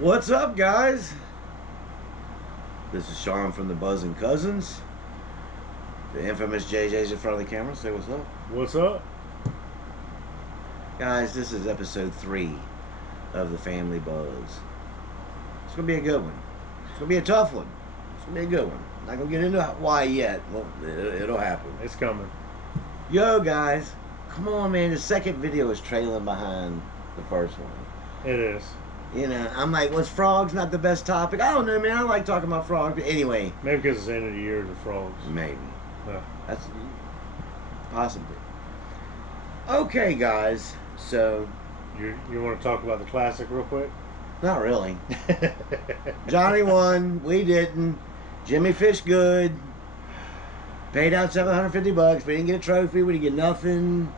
What's up, guys? This is Sean from the Buzzin' Cousins. The infamous JJ's in front of the camera. Say what's up. What's up? Guys, this is episode 3 of the Family Buzz. It's going to be a good one. It's going to be a tough one. It's going to be a good one. Not going to get into why yet. Well, it'll happen. It's coming. Yo, guys. Come on, man. The second video is trailing behind the first one. It is. You know, I'm like, was frogs not the best topic? I don't know, man. I like talking about frogs. But anyway. Maybe because it's the end of the year, the frogs. Maybe. Yeah. That's possibly. Okay, guys. So. You want to talk about the classic real quick? Not really. Johnny won. We didn't. Jimmy fished good. Paid out $750. We didn't get a trophy. We didn't get nothing.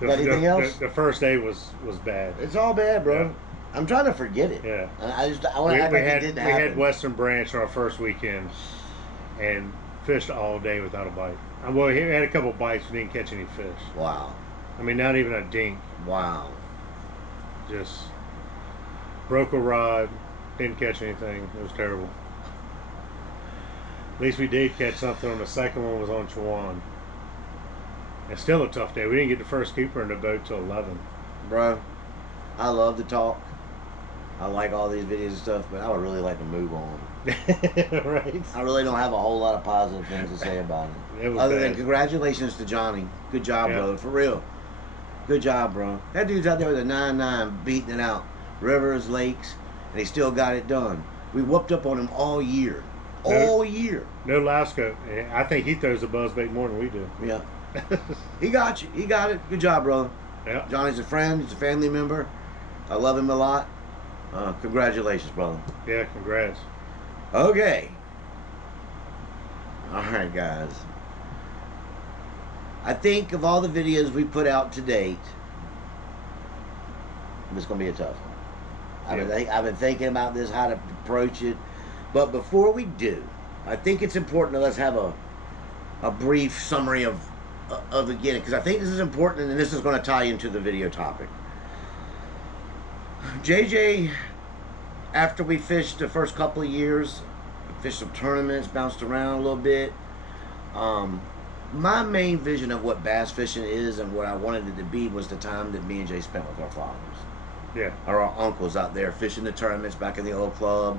Got anything else? The first day was bad. It's all bad, bro. Yeah. I'm trying to forget it. Yeah. I want to act like it didn't happen. We had Western Branch on our first weekend and fished all day without a bite. Well, we had a couple bites. We didn't catch any fish. Wow. I mean, not even a dink. Wow. Just broke a rod. Didn't catch anything. It was terrible. At least we did catch something on the second one. Was on Chuan. It's still a tough day. We didn't get the first keeper in the boat till 11. Bro, I love to talk. I like all these videos and stuff, but I would really like to move on. Right? I really don't have a whole lot of positive things to say about it. Other than congratulations to Johnny. Good job, brother. For real. Good job, bro. That dude's out there with a 9.9 beating it out. Rivers, lakes, and he still got it done. We whooped up on him all year. All year. No Lasco. I think he throws the buzzbait more than we do. Yeah. He got you. He got it. Good job, brother. Yeah. Johnny's a friend. He's a family member. I love him a lot. Congratulations, brother. Yeah, congrats. Okay. All right, guys. I think of all the videos we put out to date, it's going to be a tough one. I've been thinking about this, how to approach it. But before we do, I think it's important to let's have a brief summary of the beginning, because I think this is important, and this is going to tie into the video topic. JJ, after we fished the first couple of years, fished some tournaments, bounced around a little bit. My main vision of what bass fishing is and what I wanted it to be was the time that me and Jay spent with our fathers. Yeah. Or our uncles out there fishing the tournaments back in the old club.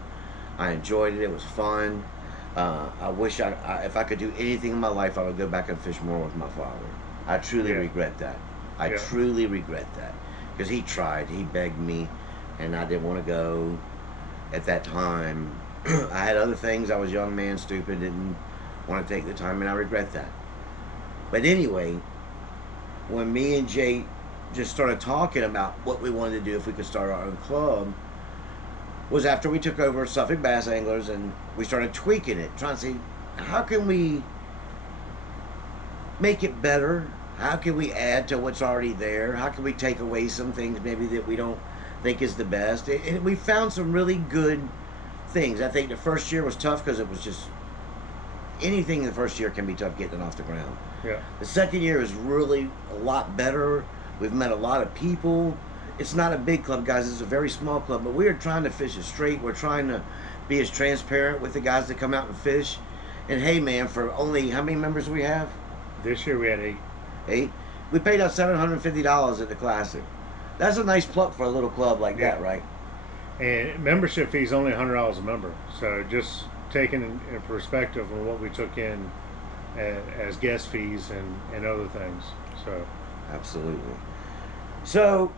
I enjoyed it. It was fun. I wish if I could do anything in my life, I would go back and fish more with my father. I truly regret that. I truly regret that. Because he tried. He begged me, and I didn't want to go at that time. I had other things. I was a young man, stupid, didn't want to take the time, and I regret that. But anyway, when me and Jay just started talking about what we wanted to do if we could start our own club, was after we took over Suffolk Bass Anglers and we started tweaking it, trying to see how can we make it better, how can we add to what's already there, how can we take away some things maybe that we don't think is the best, and we found some really good things. I think the first year was tough because it was just anything in the first year can be tough getting it off the ground. Yeah. The second year is really a lot better. We've met a lot of people. It's not a big club, guys. It's a very small club, but we're trying to fish it straight. We're trying to be as transparent with the guys that come out and fish. And hey, man, for only how many members do we have? This year we had 8. 8. We paid out $750 at the Classic. That's a nice pluck for a little club like that, right? And membership fee is only $100 a member. So just taking in perspective on what we took in as guest fees and other things. So absolutely. So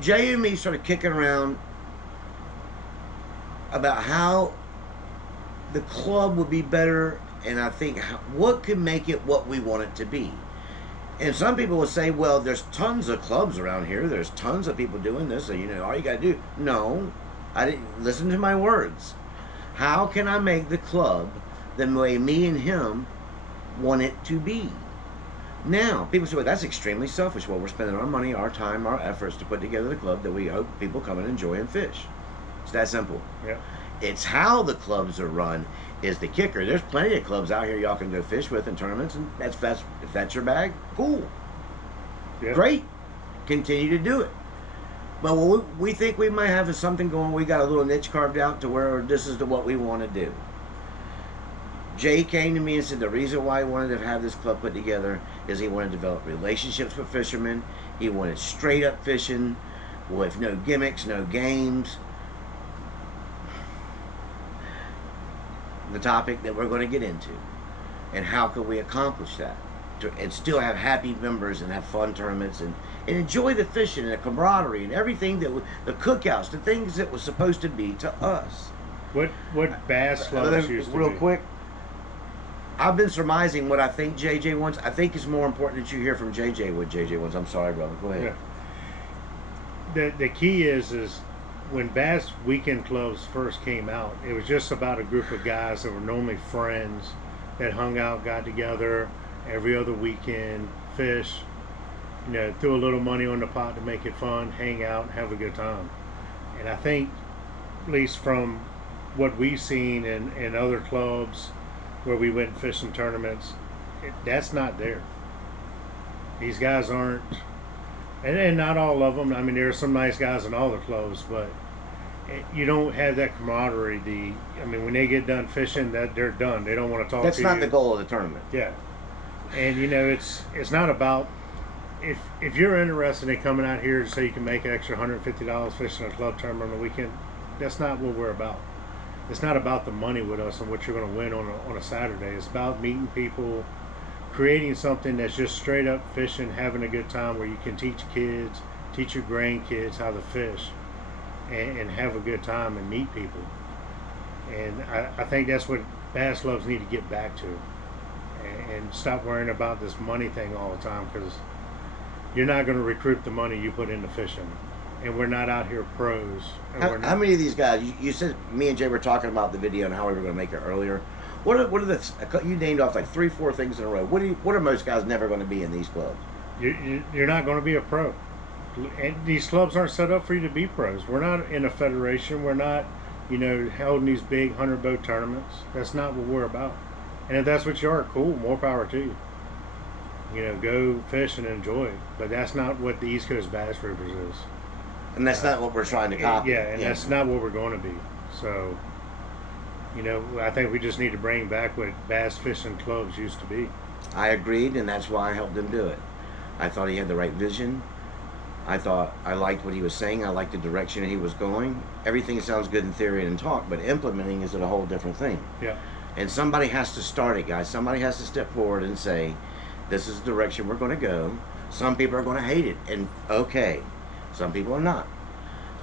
Jay and me started kicking around about how the club would be better, and I think what could make it what we want it to be. And some people will say, well, there's tons of clubs around here. There's tons of people doing this. So, all you got to do. No, I didn't listen to my words. How can I make the club the way me and him want it to be? Now, people say, well, that's extremely selfish. Well, we're spending our money, our time, our efforts to put together the club that we hope people come and enjoy and fish. It's that simple. Yeah. It's how the clubs are run is the kicker. There's plenty of clubs out here y'all can go fish with in tournaments, and if that's your bag, cool. Yeah. Great. Continue to do it. But what we think we might have is something going. We got a little niche carved out to where this is what we want to do. Jay came to me and said the reason why he wanted to have this club put together is he wanted to develop relationships with fishermen. He wanted straight up fishing with no gimmicks, no games. The topic that we're going to get into, and how can we accomplish that and still have happy members and have fun tournaments and enjoy the fishing and the camaraderie and everything that the cookouts, the things that was supposed to be to us. What bass clubs used to real be? quick, I've been surmising what I think JJ wants. I think it's more important that you hear from JJ what JJ wants. I'm sorry, brother. Go ahead. Yeah. The key is when bass weekend clubs first came out, it was just about a group of guys that were normally friends that hung out, got together every other weekend, fish, threw a little money on the pot to make it fun, hang out, have a good time. And I think, at least from what we've seen in other clubs where we went fishing tournaments, that's not there. These guys aren't, and not all of them. I mean, there are some nice guys in all the clubs, but you don't have that camaraderie. When they get done fishing, that they're done. They don't want to talk to you. That's not the goal of the tournament. Yeah. And it's not about if you're interested in coming out here so you can make an extra $150 fishing a club tournament on the weekend, that's not what we're about. It's not about the money with us and what you're going to win on a Saturday. It's about meeting people, creating something that's just straight up fishing, having a good time where you can teach kids, teach your grandkids how to fish and have a good time and meet people. And I think that's what bass clubs need to get back to. And stop worrying about this money thing all the time, because you're not going to recoup the money you put into fishing, and we're not out here pros. How many of these guys? You said me and Jay were talking about the video and how we were going to make it earlier. What are you named off like 3-4 things in a row? What are most guys never going to be in these clubs? You're not going to be a pro. And these clubs aren't set up for you to be pros. We're not in a federation. We're not, holding these big 100 boat tournaments. That's not what we're about. And if that's what you are, cool, more power to you. Go fish and enjoy it. But that's not what the East Coast Bass Rippers is. And that's not what we're trying to copy. Yeah, and that's not what we're going to be. So, I think we just need to bring back what bass fishing clubs used to be. I agreed, and that's why I helped him do it. I thought he had the right vision. I thought I liked what he was saying. I liked the direction he was going. Everything sounds good in theory and in talk, but implementing is a whole different thing. Yeah. And somebody has to start it, guys. Somebody has to step forward and say, this is the direction we're going to go. Some people are going to hate it, and okay. Some people are not.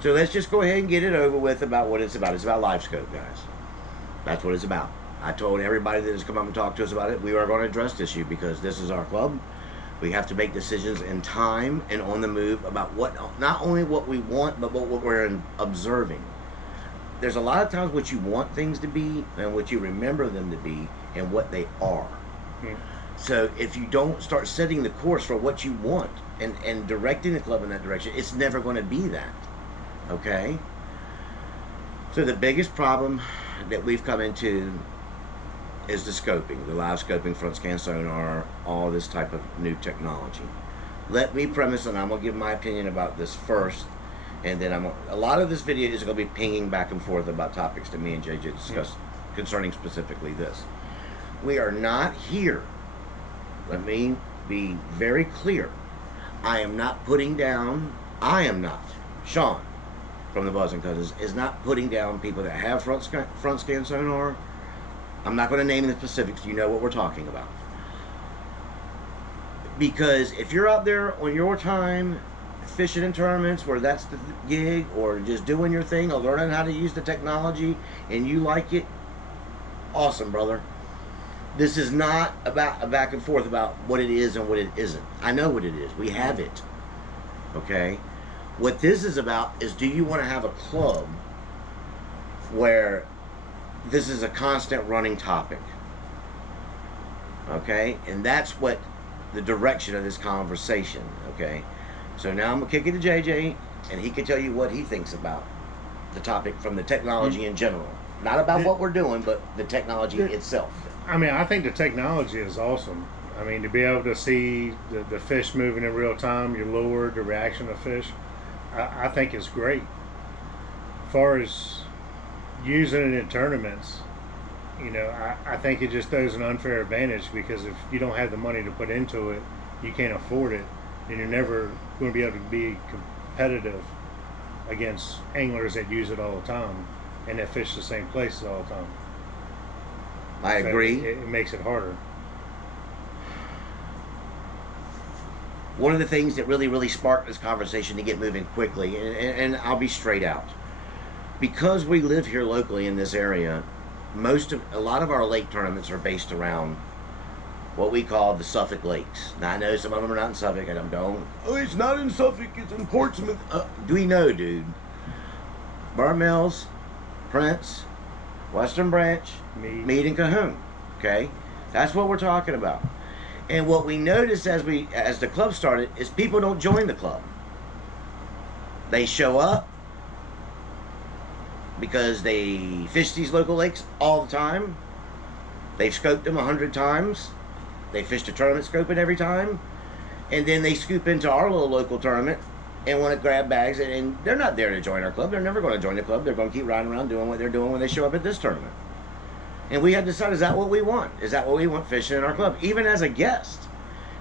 So let's just go ahead and get it over with about what it's about. It's about LiveScope, guys. That's what it's about. I told everybody that has come up and talked to us about it, we are going to address this issue because this is our club. We have to make decisions in time and on the move about not only what we want, but what we're observing. There's a lot of times what you want things to be and what you remember them to be and what they are. Hmm. So if you don't start setting the course for what you want and directing the club in that direction, it's never going to be that. Okay? So the biggest problem that we've come into is the scoping, the live scoping, front scan sonar, all this type of new technology. Let me premise, and I'm going to give my opinion about this first, and then a lot of this video is going to be pinging back and forth about topics that me and JJ discussed concerning specifically this. We are not here, let me be very clear, I am not, Sean from the Buzzing Cousins is not putting down people that have front scan sonar. I'm not going to name the specifics, you know what we're talking about. Because if you're out there on your time fishing in tournaments where that's the gig, or just doing your thing or learning how to use the technology and you like it, awesome, brother. This is not about a back and forth about what it is and what it isn't. I know what it is. We have it. Okay? What this is about is, do you want to have a club where this is a constant running topic? Okay? And that's what the direction of this conversation. Okay? So now I'm going to kick it to JJ, and he can tell you what he thinks about the topic from the technology in general. Not about what we're doing, but the technology itself. I mean, I think the technology is awesome. I mean, to be able to see the fish moving in real time, your lure, the reaction of fish, I think it's great. As far as using it in tournaments, you know, I think it just throws an unfair advantage, because if you don't have the money to put into it, you can't afford it, then you're never going to be able to be competitive against anglers that use it all the time and that fish the same places all the time. I agree. It makes it harder. One of the things that really sparked this conversation to get moving quickly, and I'll be straight out, because we live here locally in this area, a lot of our lake tournaments are based around what we call the Suffolk Lakes. Now I know some of them are not in Suffolk, and I'm going, oh, it's not in Suffolk, it's in Portsmouth. Do we know, dude? Burr Mills, Prince, Western Branch, Meade and Cahoon. Okay, that's what we're talking about. And what we noticed as the club started is people don't join the club. They show up because they fish these local lakes all the time. They've scoped them 100 times. They fished a tournament scoping every time. And then they scoop into our little local tournament and want to grab bags. And they're not there to join our club. They're never going to join the club. They're going to keep riding around doing what they're doing when they show up at this tournament. And we had to decide, is that what we want? Is that what we want fishing in our club? Even as a guest.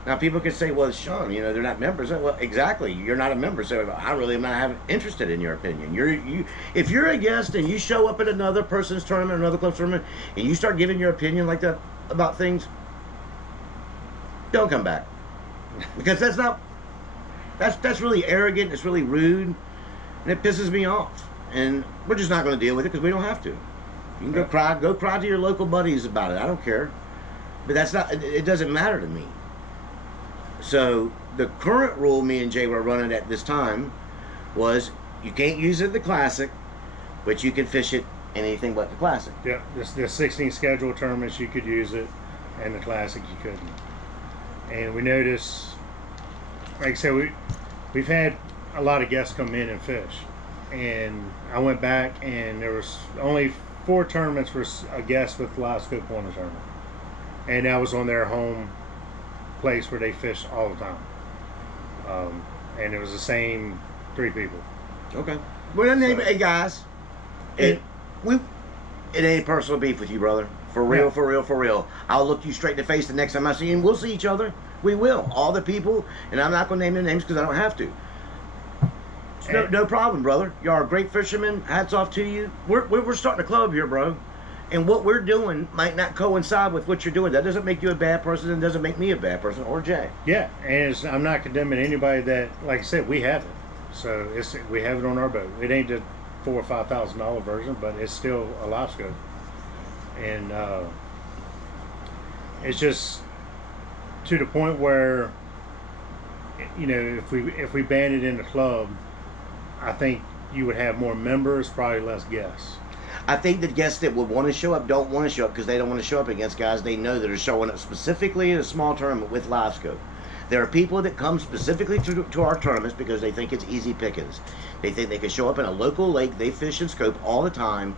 Now people could say, well, Sean, you know, they're not members. Well, exactly. You're not a member, so I really am not interested in your opinion. If you're a guest and you show up at another person's tournament, another club's tournament, and you start giving your opinion like that about things, don't come back. Because that's really arrogant, it's really rude, and it pisses me off. And we're just not going to deal with it because we don't have to. You can go cry to your local buddies about it. I don't care. But it doesn't matter to me. So the current rule me and Jay were running at this time was you can't use it at the Classic, but you can fish it in anything but the Classic. Yeah, the 16 scheduled tournaments you could use it, and the Classic you couldn't. And we noticed, like I said, we've had a lot of guests come in and fish. And I went back and there was only 4 tournaments where a guest with live scope won the tournament. And that was on their home place where they fish all the time. And it was the same 3 people. Okay. Well, hey guys, it ain't personal beef with you, brother. For real, yeah. For real. I'll look you straight in the face the next time I see you, and we'll see each other. We will. All the people, and I'm not going to name their names because I don't have to. No problem, brother. You are a great fisherman. Hats off to you. We're starting a club here, bro. And what we're doing might not coincide with what you're doing. That doesn't make you a bad person, and doesn't make me a bad person, or Jay. Yeah, and I'm not condemning anybody that, like I said, we have it. So we have it on our boat. It ain't the $4,000 or $5,000 version, but it's still a live scope. And it's just to the point where, you know, if we banned it in the club, I think you would have more members, probably less guests. I think the guests that would want to show up don't want to show up because they don't want to show up against guys they know that are showing up specifically in a small tournament with live scope. There are people that come specifically to our tournaments because they think it's easy pickings. They think they can show up in a local lake, they fish and scope all the time,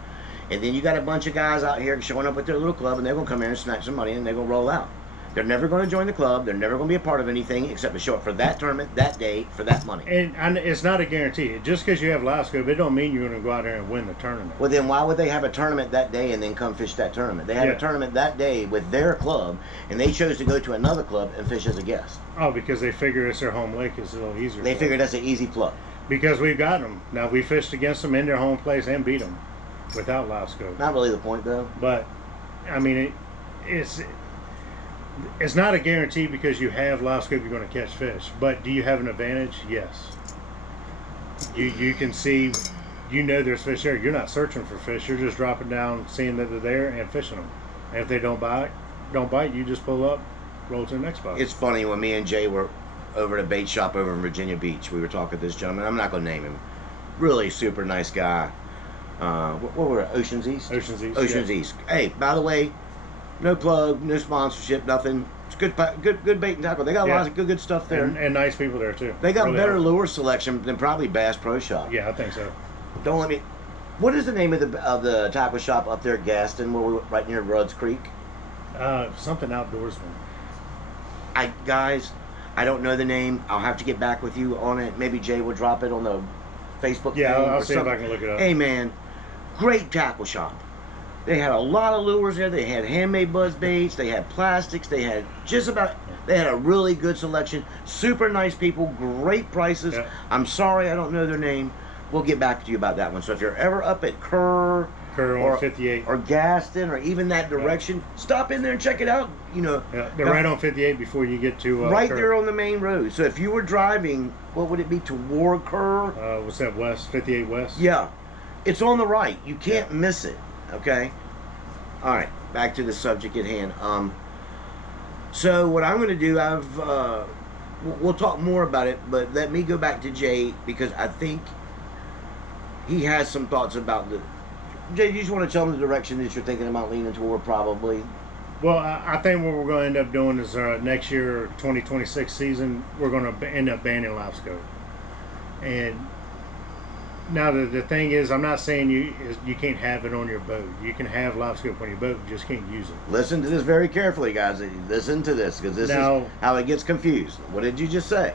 and then you got a bunch of guys out here showing up with their little club, and they're going to come in and snatch some money, and they're going to roll out. They're never going to join the club. They're never going to be a part of anything except to show up for that tournament, that day, for that money. And it's not a guarantee. Just because you have live scope, it don't mean you're going to go out there and win the tournament. Well, then why would they have a tournament that day and then come fish that tournament? They had a tournament that day with their club, and they chose to go to another club and fish as a guest. Oh, because they figure it's their home lake. It's a little easier. They figure that's an easy plug. Because we've got them. Now, we fished against them in their home place and beat them without live scope. Not really the point, though. But, I mean, it's not a guarantee because you have live scope you're going to catch fish. But do you have an advantage? Yes. You can see, you know there's fish there. You're not searching for fish. You're just dropping down, seeing that they're there, and fishing them. And if they don't bite, you just pull up, roll to the next spot. It's funny, when me and Jay were over at a bait shop over in Virginia Beach, we were talking to this gentleman. I'm not going to name him. Really super nice guy. What were it? Oceans East? Oceans East. Hey, by the way, no plug, no sponsorship, nothing. It's good bait and tackle. They got lots of good stuff there. And nice people there, too. They got really better lure selection than probably Bass Pro Shop. Yeah, I think so. Don't let me... What is the name of the tackle shop up there at Gaston, where right near Rudd's Creek? Something outdoorsman. Guys, I don't know the name. I'll have to get back with you on it. Maybe Jay will drop it on the Facebook. Yeah, thing I'll or see something. if I can look it up. Hey man, great tackle shop. They had a lot of lures there. They had handmade buzz baits. They had plastics. They had they had a really good selection. Super nice people. Great prices. Yeah. I'm sorry I don't know their name. We'll get back to you about that one. So if you're ever up at Kerr on 58. or Gaston or even that direction, stop in there and check it out. You know, Yeah, they're right on 58 before you get to right Kerr. there on the main road. So if you were driving, what would it be, toward Kerr? What's that, west? 58 west? Yeah, it's on the right. You can't miss it. Okay. All right. Back to the subject at hand. So what I'm going to do, we'll talk more about it, but let me go back to Jay because I think he has some thoughts about Jay, do you just want to tell him the direction that you're thinking about leaning toward, probably? Well, I think what we're going to end up doing is next year, 2026 season, we're going to end up banning live scope. And now the thing is, I'm not saying you can't have it on your boat. You can have live scope on your boat, you just can't use it. Listen to this very carefully, guys. Listen to this, because this is how it gets confused. What did you just say?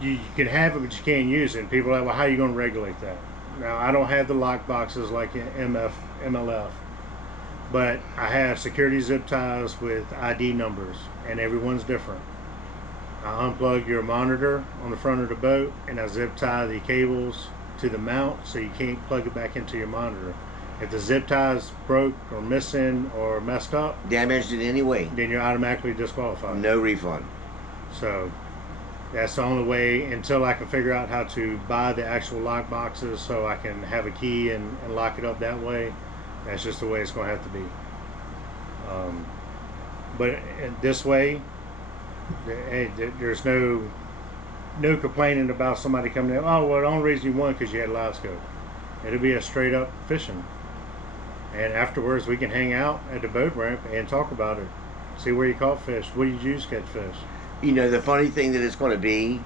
You can have it, but you can't use it. And people are like, well, how are you going to regulate that? Now, I don't have the lock boxes like MLF, but I have security zip ties with ID numbers, and everyone's different. I unplug your monitor on the front of the boat, and I zip tie the cables to the mount so you can't plug it back into your monitor. If the zip ties broke or missing or messed up, damaged in any way, then you're automatically disqualified. No refund. So that's the only way until I can figure out how to buy the actual lock boxes so I can have a key and lock it up that way. That's just the way it's going to have to be. But this way, there's no complaining about somebody coming in. Oh, well, the only reason you won because you had live scope. It'll be a straight up fishing. And afterwards, we can hang out at the boat ramp and talk about it. See where you caught fish. What did you use to catch fish? You know, the funny thing that it's going to be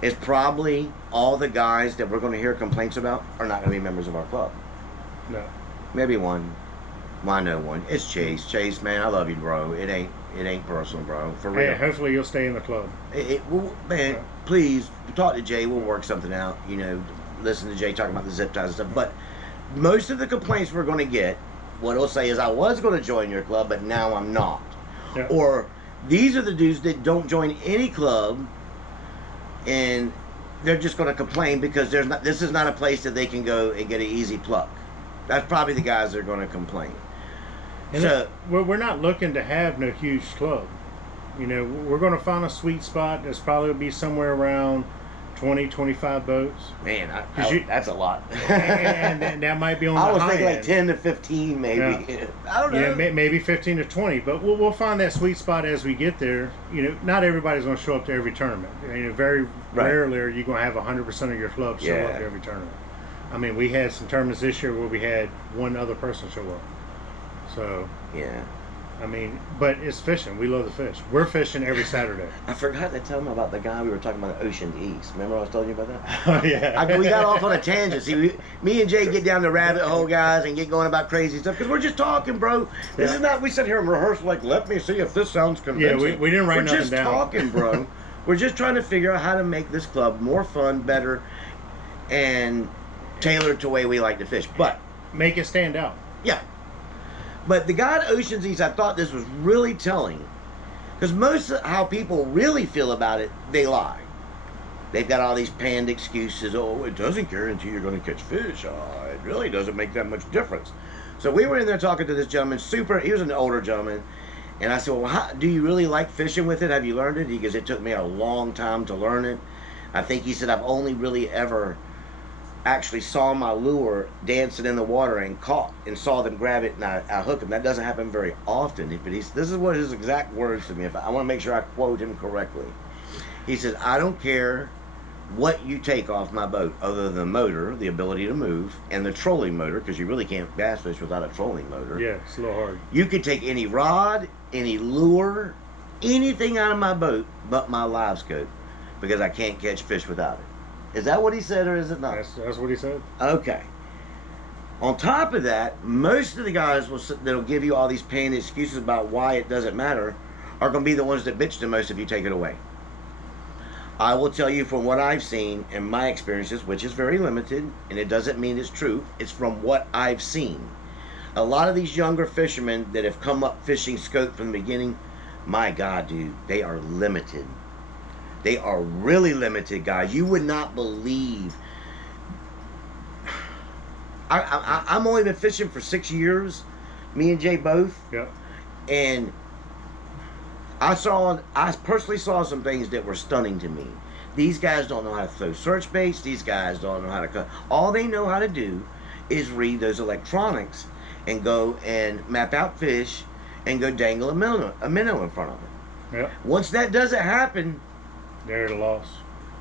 is probably all the guys that we're going to hear complaints about are not going to be members of our club. No. Maybe one. Well, I know one. It's Chase. Chase, man, I love you, bro. It ain't personal, bro. For real. Hey, hopefully you'll stay in the club. Man, please talk to Jay. We'll work something out. You know, listen to Jay talking about the zip ties and stuff. But most of the complaints we're going to get, what he'll say is, I was going to join your club, but now I'm not. Yeah. Or these are the dudes that don't join any club, and they're just going to complain because this is not a place that they can go and get an easy pluck. That's probably the guys that are going to complain. And so we're not looking to have no huge club. You know, we're going to find a sweet spot that's probably be somewhere around 20, 25 boats. Man, that's a lot. and that might be on the high end. I was thinking like 10 to 15 maybe. Yeah. I don't know. Yeah, maybe 15 to 20. But we'll find that sweet spot as we get there. You know, not everybody's going to show up to every tournament. You know, very rarely are you going to have 100% of your club show up to every tournament. I mean, we had some tournaments this year where we had one other person show up. So, yeah. I mean, but it's fishing. We love the fish. We're fishing every Saturday. I forgot to tell him about the guy we were talking about at Ocean East. Remember I was telling you about that? Oh, yeah. We got off on a tangent. See, me and Jay get down the rabbit hole, guys, and get going about crazy stuff because we're just talking, bro. This is not, we sit here and rehearse like, let me see if this sounds convincing. Yeah, we didn't write nothing down. We're just talking, bro. We're just trying to figure out how to make this club more fun, better, and tailored to the way we like to fish. But make it stand out. Yeah. But the guy at Oceans East, I thought this was really telling. Because most of how people really feel about it, they lie. They've got all these panned excuses. Oh, it doesn't guarantee you're going to catch fish. It really doesn't make that much difference. So we were in there talking to this gentleman, he was an older gentleman. And I said, well, do you really like fishing with it? Have you learned it? He goes, it took me a long time to learn it. I think he said, I've only really ever actually saw my lure dancing in the water and caught and saw them grab it and I hook them. That doesn't happen very often. But this is what his exact words to me. I want to make sure I quote him correctly. He says, I don't care what you take off my boat other than the motor, the ability to move, and the trolling motor, because you really can't bass fish without a trolling motor. Yeah, it's a little hard. You could take any rod, any lure, anything out of my boat but my live scope because I can't catch fish without it. Is that what he said or is it not? That's what he said. Okay. On top of that, most of the guys that'll give you all these paying excuses about why it doesn't matter are going to be the ones that bitch the most if you take it away. I will tell you from what I've seen in my experiences, which is very limited, and it doesn't mean it's true. It's from what I've seen. A lot of these younger fishermen that have come up fishing scope from the beginning, my God, dude, they are limited. They are really limited, guys. You would not believe. I'm only been fishing for 6 years, me and Jay both. Yep. And I personally saw some things that were stunning to me. These guys don't know how to throw search baits. These guys don't know how to cut. All they know how to do is read those electronics and go and map out fish and go dangle a minnow in front of them. Yep. Once that doesn't happen, they're at a loss.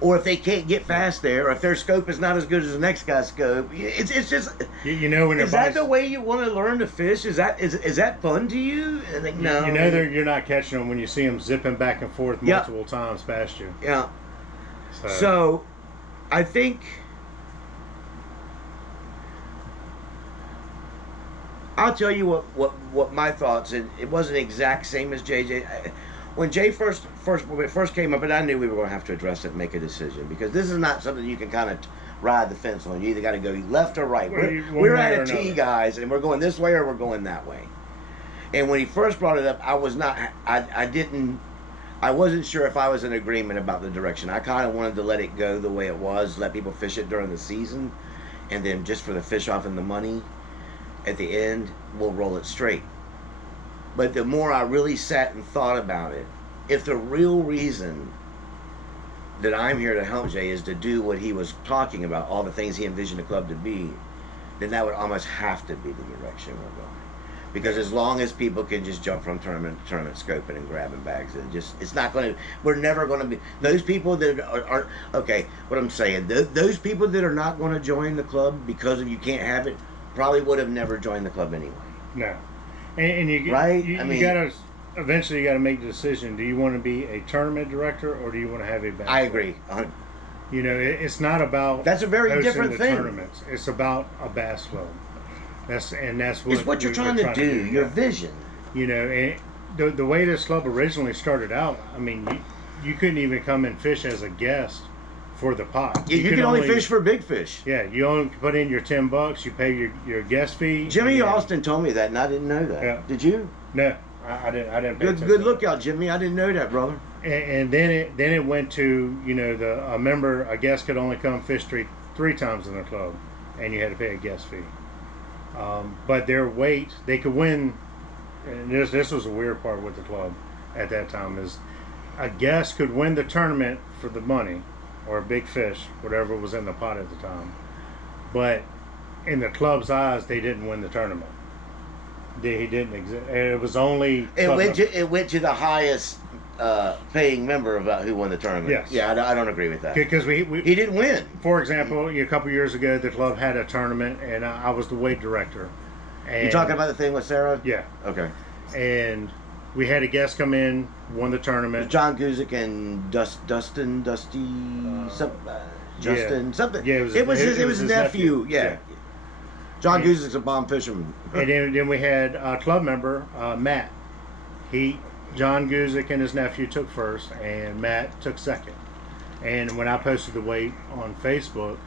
Or if they can't get fast there, or if their scope is not as good as the next guy's scope, it's just. You know when is that the way you want to learn to fish? Is that fun to you? I think no. You know you're not catching them when you see them zipping back and forth multiple times past you. Yeah. So, I think I'll tell you what my thoughts, and it wasn't exact same as JJ. When Jay first came up, and I knew we were going to have to address it and make a decision, because this is not something you can kind of ride the fence on. You either got to go left or right. We're at a T, guys, and we're going this way or we're going that way. And when he first brought it up, I wasn't sure if I was in agreement about the direction. I kind of wanted to let it go the way it was, let people fish it during the season, and then just for the fish off and the money at the end, we'll roll it straight. But the more I really sat and thought about it, if the real reason that I'm here to help Jay is to do what he was talking about, all the things he envisioned the club to be, then that would almost have to be the direction we're going. Because as long as people can just jump from tournament to tournament, scoping and grabbing bags, it's not going to, we're never going to be, those people that are okay, what I'm saying, those people that are not going to join the club because of you can't have it, probably would have never joined the club anyway. No. And you, right? You gotta eventually you gotta make the decision. Do you want to be a tournament director or do you want to have a bass? I agree. You know, it's not about that's a very different thing. Tournaments. It's about a bass club. That's what it's what you're trying to do. Your vision. You know, and the way this club originally started out, I mean, you couldn't even come and fish as a guest for the pot. You can only fish for big fish. Yeah, you only put in your $10. You pay your guest fee. Jimmy Austin told me that, and I didn't know that. Yeah. Did you? No, I didn't. Good lookout, Jimmy. I didn't know that, brother. And then it went to, you know, a guest could only come fish three times in the club, and you had to pay a guest fee. But their weight, they could win. And this was a weird part with the club at that time, is a guest could win the tournament for the money or a big fish, whatever was in the pot at the time. But in the club's eyes, they didn't win the tournament. He didn't exist. It was only it went to the highest paying member about who won the tournament. Yes. Yeah, I don't agree with that. Because he didn't win. For example, a couple years ago, the club had a tournament, and I was the weight director. And you talking about the thing with Sarah? Yeah. Okay. And we had a guest come in, won the tournament. John Guzik and Justin, something. Yeah, it was his nephew. Yeah. John Guzik's a bomb fisherman. And then we had a club member, Matt. John Guzik and his nephew took first, and Matt took second. And when I posted the weight on Facebook,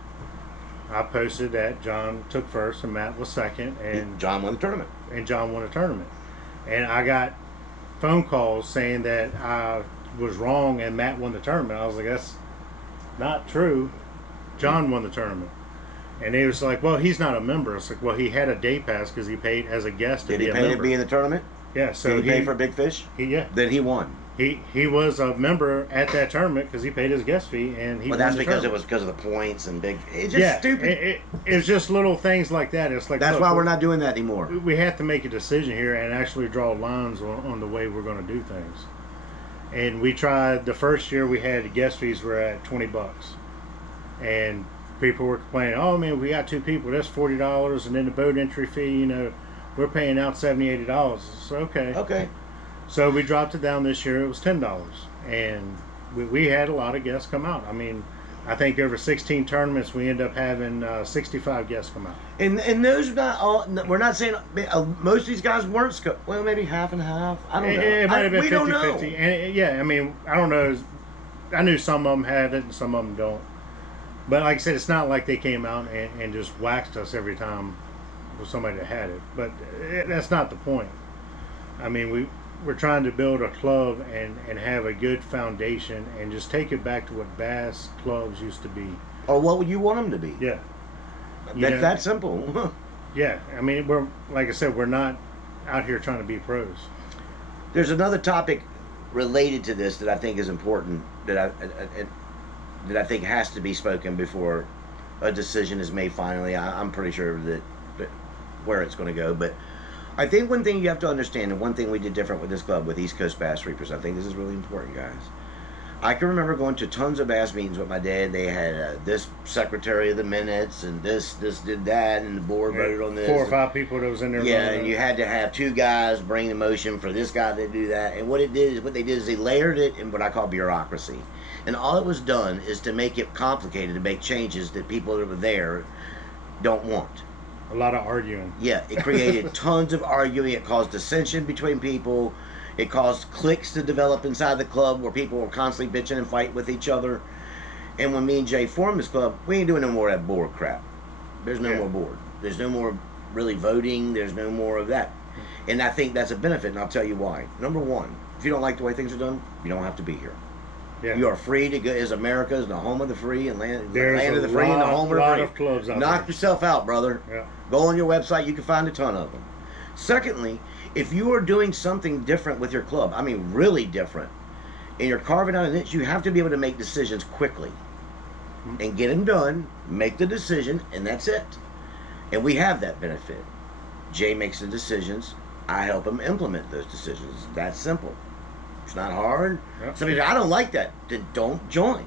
I posted that John took first and Matt was second, and John won the tournament. And I got phone calls saying that I was wrong and Matt won the tournament. I was like, that's not true. John won the tournament. And they was like, well, he's not a member. It's like, well, he had a day pass because he paid as a guest. Did he pay to be in the tournament? Yeah. So did he pay for big fish? Yeah. Then he won. He was a member at that tournament because he paid his guest fee, and he. Well, that's because it was because of the points and big. It's just stupid. It's just little things like that. It's like that's why we're not doing that anymore. We have to make a decision here and actually draw lines on the way we're going to do things. And we tried the first year. We had the guest fees were at $20, and people were complaining. Oh man, we got two people. That's $40, and then the boat entry fee. You know, we're paying out $70, $80. So okay. So we dropped it down this year. It was $10, and we had a lot of guests come out. I mean, I think over 16 tournaments, we end up having 65 guests come out. And those are not all. We're not saying most of these guys weren't. Well, maybe half and half. I don't know. It might have been we 50-50. don't know. And yeah, I mean, I don't know. I knew some of them had it and some of them don't. But like I said, it's not like they came out and just waxed us every time with somebody that had it. But that's not the point. I mean, we're trying to build a club and have a good foundation and just take it back to what bass clubs used to be. Or what would you want them to be? Yeah. That simple. Yeah. I mean, we're like I said, we're not out here trying to be pros. There's another topic related to this that I think is important that I think has to be spoken before a decision is made finally. I'm pretty sure that where it's going to go, but I think one thing you have to understand, and one thing we did different with this club, with East Coast Bass Reapers, I think this is really important, guys. I can remember going to tons of bass meetings with my dad. They had this secretary of the minutes, and this did that, and the board voted on this. 4 or 5 people that was in there. Yeah, and you had to have 2 guys bring the motion for this guy to do that. And what they did is they layered it in what I call bureaucracy. And all it was done is to make it complicated, to make changes that people that were there don't want. A lot of arguing. Yeah, it created tons of arguing. It caused dissension between people. It caused cliques to develop inside the club where people were constantly bitching and fighting with each other. And when me and Jay formed this club, we ain't doing no more of that board crap. There's no more board. There's no more really voting. There's no more of that. And I think that's a benefit, and I'll tell you why. Number one, if you don't like the way things are done, you don't have to be here. Yeah. You are free to go, as America is the home of the free and land of the free lot, and the home of the lot free. of clubs out Knock there. yourself out, brother. Yeah. Go on your website. You can find a ton of them. Secondly, if you are doing something different with your club, I mean really different, and you're carving out a niche, you have to be able to make decisions quickly and get them done, make the decision, and that's it. And we have that benefit. Jay makes the decisions. I help him implement those decisions. It's that simple. It's not hard. Yep. Somebody says, I don't like that. Then don't join.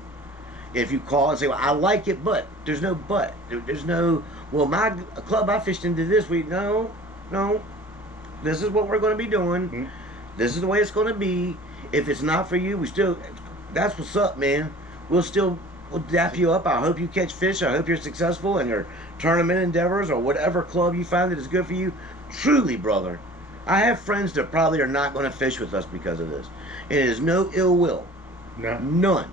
If you call and say, well, I like it, but there's no but. There's no, well, my club I fished into this week. No. This is what we're going to be doing. Mm-hmm. This is the way it's going to be. If it's not for you, that's what's up, man. We'll dap you up. I hope you catch fish. I hope you're successful in your tournament endeavors or whatever club you find that is good for you. Truly, brother, I have friends that probably are not going to fish with us because of this. And it is no ill will. No. None.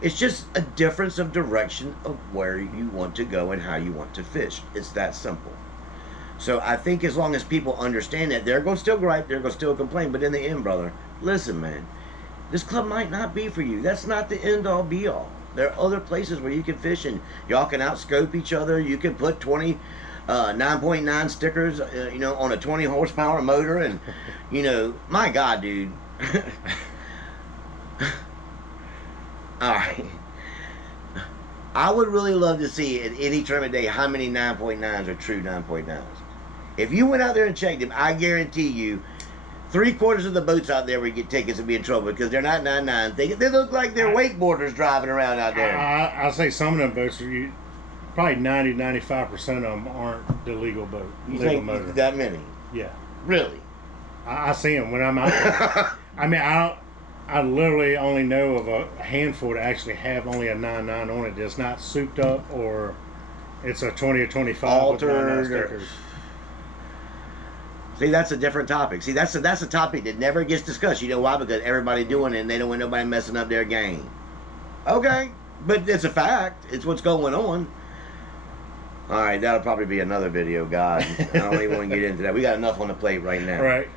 It's just a difference of direction of where you want to go and how you want to fish. It's that simple. So I think as long as people understand that, they're going to still gripe, they're going to still complain. But in the end, brother, listen, man, this club might not be for you. That's not the end-all, be-all. There are other places where you can fish and y'all can outscope each other. You can put 9.9 stickers, on a 20 horsepower motor, and my God, dude. All right. I would really love to see at any tournament day how many 9.9s are true 9.9s. If you went out there and checked them, I guarantee you 3/4 of the boats out there would get tickets and be in trouble because they're not 9.9s. They look like they're wakeboarders driving around out there. I'll say some of them boats are probably 95% of them aren't the legal boat. You legal think motor. that many? Yeah. Really? I see them when I'm out there. I mean, I literally only know of a handful that actually have only a 9.9 on it that's not souped up, or it's a 20 or 25 Altered with 9.9 or- stickers. See, that's a different topic. See, that's a topic that never gets discussed. You know why? Because everybody doing it and they don't want nobody messing up their game. Okay, but it's a fact. It's what's going on. All right, that'll probably be another video, God. I don't even want to get into that. We got enough on the plate right now. Right.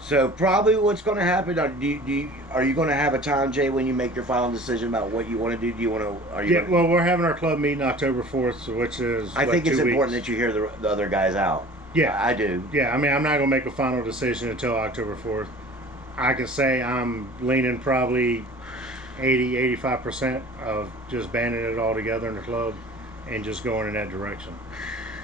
So probably what's going to happen? Are you going to have a time, Jay, when you make your final decision about what you want to do? Do you want to? Yeah. Well, we're having our club meeting October 4th, which is. I think it's 2 important weeks. that you hear the other guys out. Yeah, I do. Yeah, I mean, I'm not going to make a final decision until October 4th. I can say I'm leaning probably 85% of just banding it all together in the club and just going in that direction.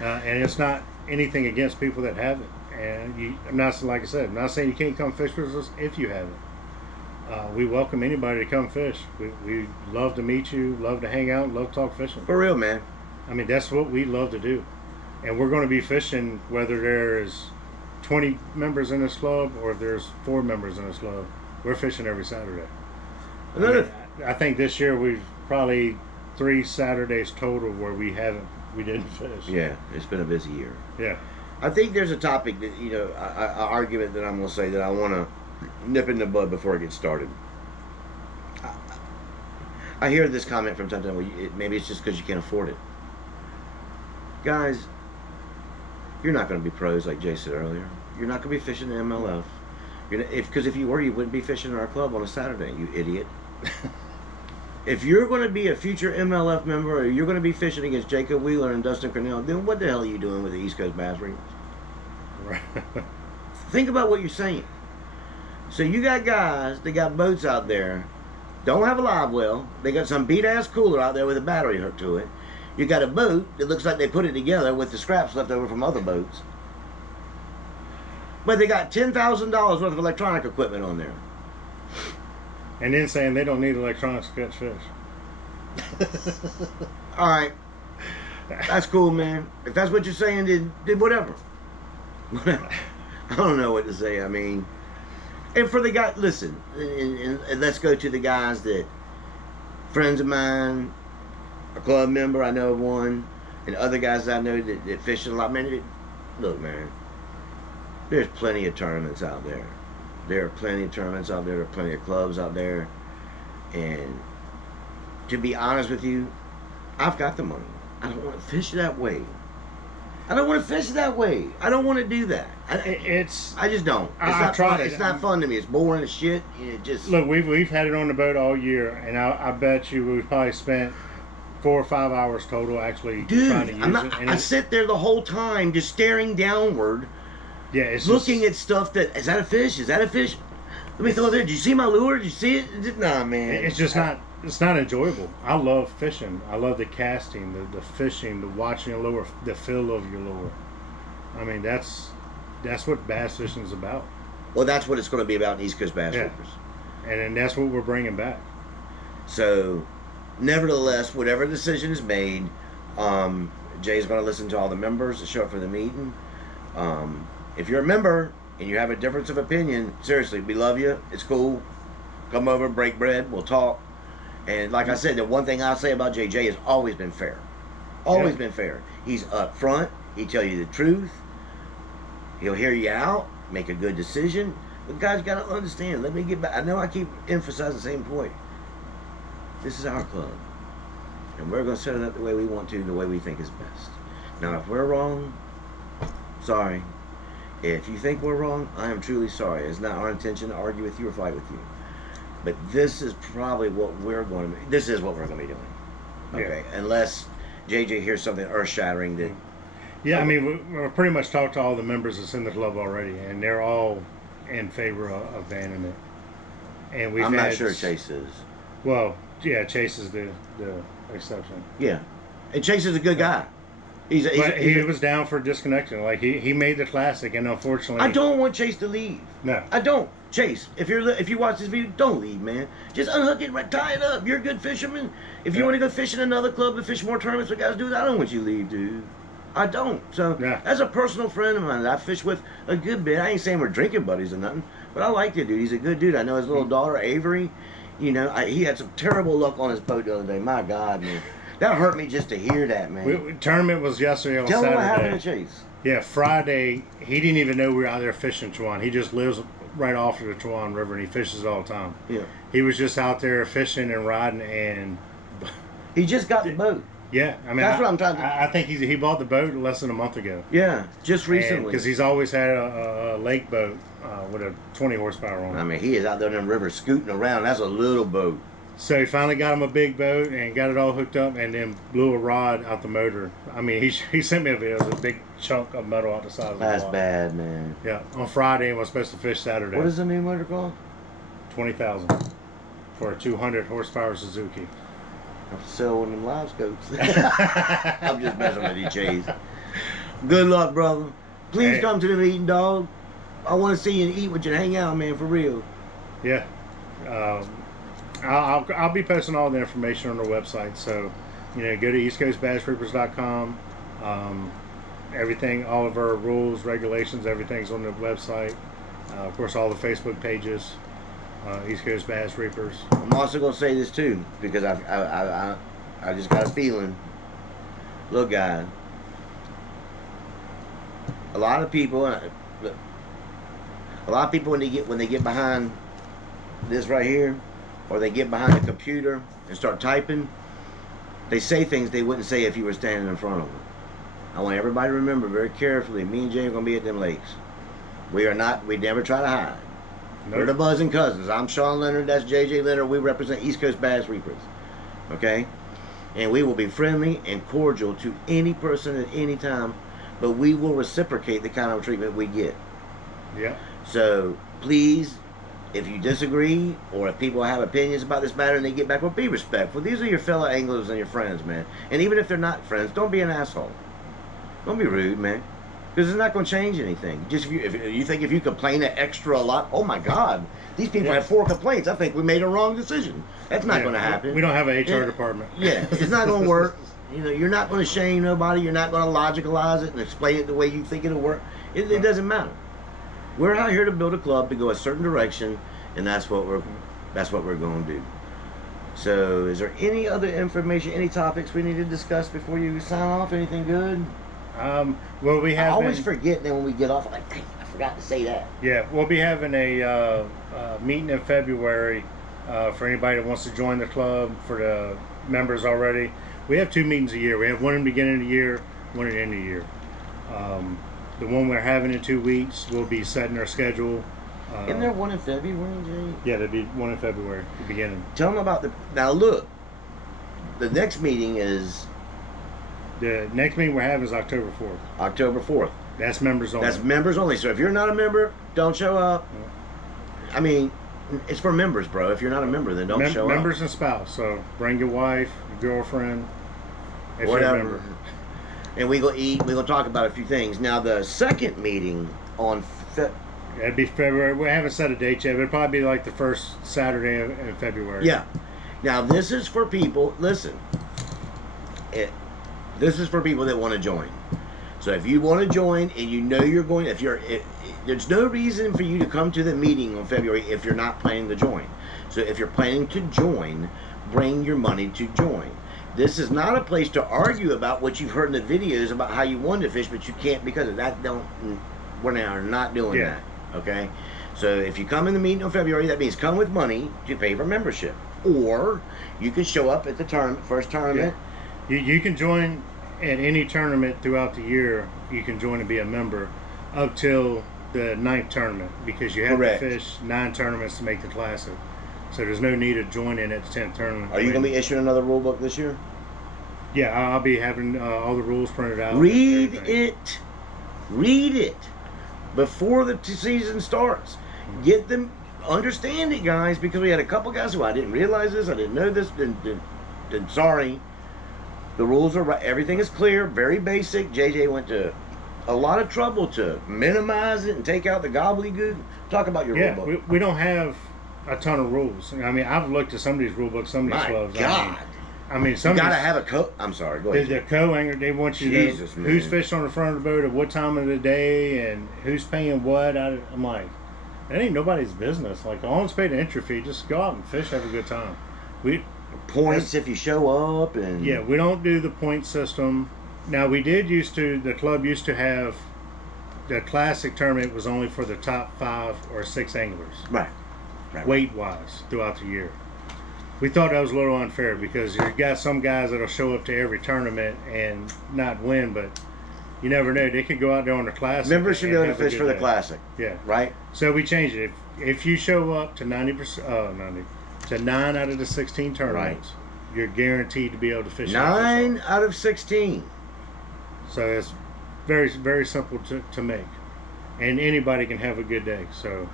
And it's not anything against people that have it. And I'm not, like I said, I'm not saying you can't come fish with us if you have it. We welcome anybody to come fish. We love to meet you, love to hang out, love to talk fishing. For real, man. I mean, that's what we love to do. And we're going to be fishing whether there's 20 members in this club or if there's 4 members in this club. We're fishing every Saturday. I think this year we've probably 3 Saturdays total where we didn't fish. Yeah, it's been a busy year. Yeah. I think there's a topic that, an argument that I'm going to say that I want to nip in the bud before it gets started. I hear this comment from time to time, maybe it's just because you can't afford it. Guys, you're not going to be pros like Jay said earlier. You're not going to be fishing the MLF. Because if you were, you wouldn't be fishing in our club on a Saturday, you idiot. If you're going to be a future MLF member or you're going to be fishing against Jacob Wheeler and Dustin Cornell, then what the hell are you doing with the East Coast Bass Reapers? Right. Think about what you're saying. So you got guys that got boats out there, don't have a live well. They got some beat-ass cooler out there with a battery hooked to it. You got a boat that looks like they put it together with the scraps left over from other boats. But they got $10,000 worth of electronic equipment on there. And then saying they don't need electronics to catch fish. All right. That's cool, man. If that's what you're saying, then whatever. I don't know what to say. I mean, and for the guy, listen, and let's go to the guys that, friends of mine, a club member, I know of one, and other guys I know that fish a lot. Man, look, man, there's plenty of tournaments out there. There are plenty of tournaments out there. There are plenty of clubs out there. And to be honest with you, I've got the money. I don't want to fish that way. I don't want to fish that way. I don't want to do that. I just don't. It's not fun. It's not fun to me. It's boring as shit. It just look. We've had it on the boat all year, and I bet you we've probably spent 4 or 5 hours total actually trying to use it. And I sit there the whole time just staring downward. Yeah, it's looking at stuff that is that a fish? Is that a fish? Let me throw it there. Did you see my lure? Did you see it? Nah, man. It's just not. It's not enjoyable. I love fishing. I love the casting, the fishing, the watching a lure, the feel of your lure. I mean, that's what bass fishing is about. Well, that's what it's going to be about in East Coast Bass Reapers. And that's what we're bringing back. So, nevertheless, whatever decision is made, Jay's going to listen to all the members to show up for the meeting. If you're a member and you have a difference of opinion, seriously, we love you. It's cool. Come over, break bread. We'll talk. And like I said, the one thing I say about JJ has always been fair. Always been fair. He's up front. He'll tell you the truth. He'll hear you out, make a good decision. But guys, got to understand. Let me get back. I know I keep emphasizing the same point. This is our club. And we're going to set it up the way we want to, the way we think is best. Now, if we're wrong, sorry. If you think we're wrong, I am truly sorry. It's not our intention to argue with you or fight with you. But this is probably what we're going to be. This is what we're going to be doing. Okay? Yeah. Unless JJ hears something earth-shattering that... Yeah, I mean, we've pretty much talked to all the members that's in the club already, and they're all in favor of banning it. And I'm not sure Chase is. Well, yeah, Chase is the exception. Yeah. And Chase is a good guy. He was down for disconnecting. Like he made the classic, and unfortunately, I don't want Chase to leave. No, I don't. Chase, if you watch this video, don't leave, man. Just unhook it, tie it up. You're a good fisherman. If you want to go fish in another club and fish more tournaments with guys do that, I don't want you to leave, dude. I don't. So as a personal friend of mine that I fish with a good bit, I ain't saying we're drinking buddies or nothing, but I like the dude. He's a good dude. I know his little daughter Avery. You know, he had some terrible luck on his boat the other day. My God, man. That hurt me just to hear that, man. Tournament was yesterday on Saturday. Tell me what happened to Chase. Yeah, Friday, he didn't even know we were out there fishing Chuan. He just lives right off of the Chuan River, and he fishes all the time. Yeah. He was just out there fishing and riding, and... He just got the boat. Yeah, I mean... That's what I'm talking about. I think he bought the boat less than a month ago. Yeah, just recently. Because he's always had a lake boat with a 20 horsepower on it. I mean, he is out there in the river scooting around. That's a little boat. So he finally got him a big boat and got it all hooked up, and then blew a rod out the motor. I mean, he sent me a video. It was a big chunk of metal out the side of the That's water. bad, man. Yeah, on Friday, and was supposed to fish Saturday. What is the new motor called? 20,000 for a 200 horsepower Suzuki. I'll sell one of them live scopes. I'm just messing with you, Chase. Good luck, brother. Please come to the meeting, dog. I want to see you and eat with you and hang out, man, for real. Yeah. I'll be posting all the information on our website, so go to eastcoastbassreapers.com. Everything, all of our rules, regulations, everything's on the website. Of course, all the Facebook pages, East Coast Bass Reapers. I'm also going to say this too, because I just got a feeling. Look, guys, a lot of people when they get behind this right here, or they get behind a computer and start typing, they say things they wouldn't say if you were standing in front of them. I want everybody to remember very carefully, me and Jay are going to be at them lakes. We never try to hide. Nope. We're the Buzzing Cousins. I'm Sean Leonard, that's JJ Leonard. We represent East Coast Bass Reapers. Okay? And we will be friendly and cordial to any person at any time, but we will reciprocate the kind of treatment we get. Yeah. So, please, if you disagree, or if people have opinions about this matter and they get back, well, be respectful. These are your fellow anglers and your friends, man. And even if they're not friends, don't be an asshole. Don't be rude, man. Because it's not going to change anything. Just if you think if you complain an extra a lot, oh my God, these people have 4 complaints. I think we made a wrong decision. That's not going to happen. We don't have an HR department. Yeah, it's not going to work. You know, you're not going to shame nobody. You're not going to logicalize it and explain it the way you think it'll work. It doesn't matter. We're out here to build a club to go a certain direction, and that's what we're going to do. So, is there any other information, any topics we need to discuss before you sign off? Anything good? Well, we have. I always forget. Then when we get off, I'm like, dang, I forgot to say that. Yeah, we'll be having a meeting in February for anybody that wants to join the club. For the members already, we have 2 meetings a year. We have one in the beginning of the year, one at the end of the year. The one we're having in 2 weeks, we'll be setting our schedule. Isn't there one in February, Jay? Yeah, there'll be one in February, the beginning. Tell them about now look, the next meeting is... The next meeting we're having is October 4th. October 4th. That's members only. That's members only. So if you're not a member, don't show up. I mean, it's for members, bro. If you're not a member, then don't show up. Members and spouse. So bring your wife, your girlfriend, if whatever. You're a member. And we gonna eat. We gonna talk about a few things. Now the second meeting on... It'd be February. We haven't set a date yet, but it'll probably be like the first Saturday in February. Yeah. Now this is for people. Listen. This is for people that want to join. So if you want to join and you know you're going, there's no reason for you to come to the meeting on February if you're not planning to join. So if you're planning to join, bring your money to join. This is not a place to argue about what you've heard in the videos about how you wanted to fish, but you can't because of that. We're not doing that. Okay? So if you come in the meeting on February, that means come with money to pay for membership. Or you can show up at the first tournament. Yeah. You can join at any tournament throughout the year. You can join and be a member up till the 9th tournament, because you have to fish 9 tournaments to make the Classic. So there's no need of joining at the 10th tournament. Are you going to be issuing another rule book this year? Yeah, I'll be having all the rules printed out. Read it. Read it before the season starts. Get them, understand it, guys, because we had a couple guys who I didn't realize this, I didn't know this, then sorry. The rules are right. Everything is clear, very basic. JJ went to a lot of trouble to minimize it and take out the gobbledygook. Talk about your rule book. We don't have a ton of rules. I mean, I've looked at some of these rule books, some of these clubs. God. I mean, some you gotta have a co. I'm sorry. Go ahead. The co-angler, they want you to know who's fishing on the front of the boat at what time of the day and who's paying what. I'm like, that ain't nobody's business. Like, all it's paid an entry fee. Just go out and fish, have a good time. Points if you show up, and yeah, we don't do the point system. Now we did the club used to have the Classic tournament was only for the top 5 or 6 anglers, right. Weight wise throughout the year. We thought that was a little unfair because you got some guys that'll show up to every tournament and not win, but you never know. They could go out there on the Classic. Members should be able to fish for the Classic. Yeah. Right? So we changed it. If you show up to 9 out of the 16 tournaments, you're guaranteed to be able to fish. 9 out of 16. So it's very, very simple to make. And anybody can have a good day. So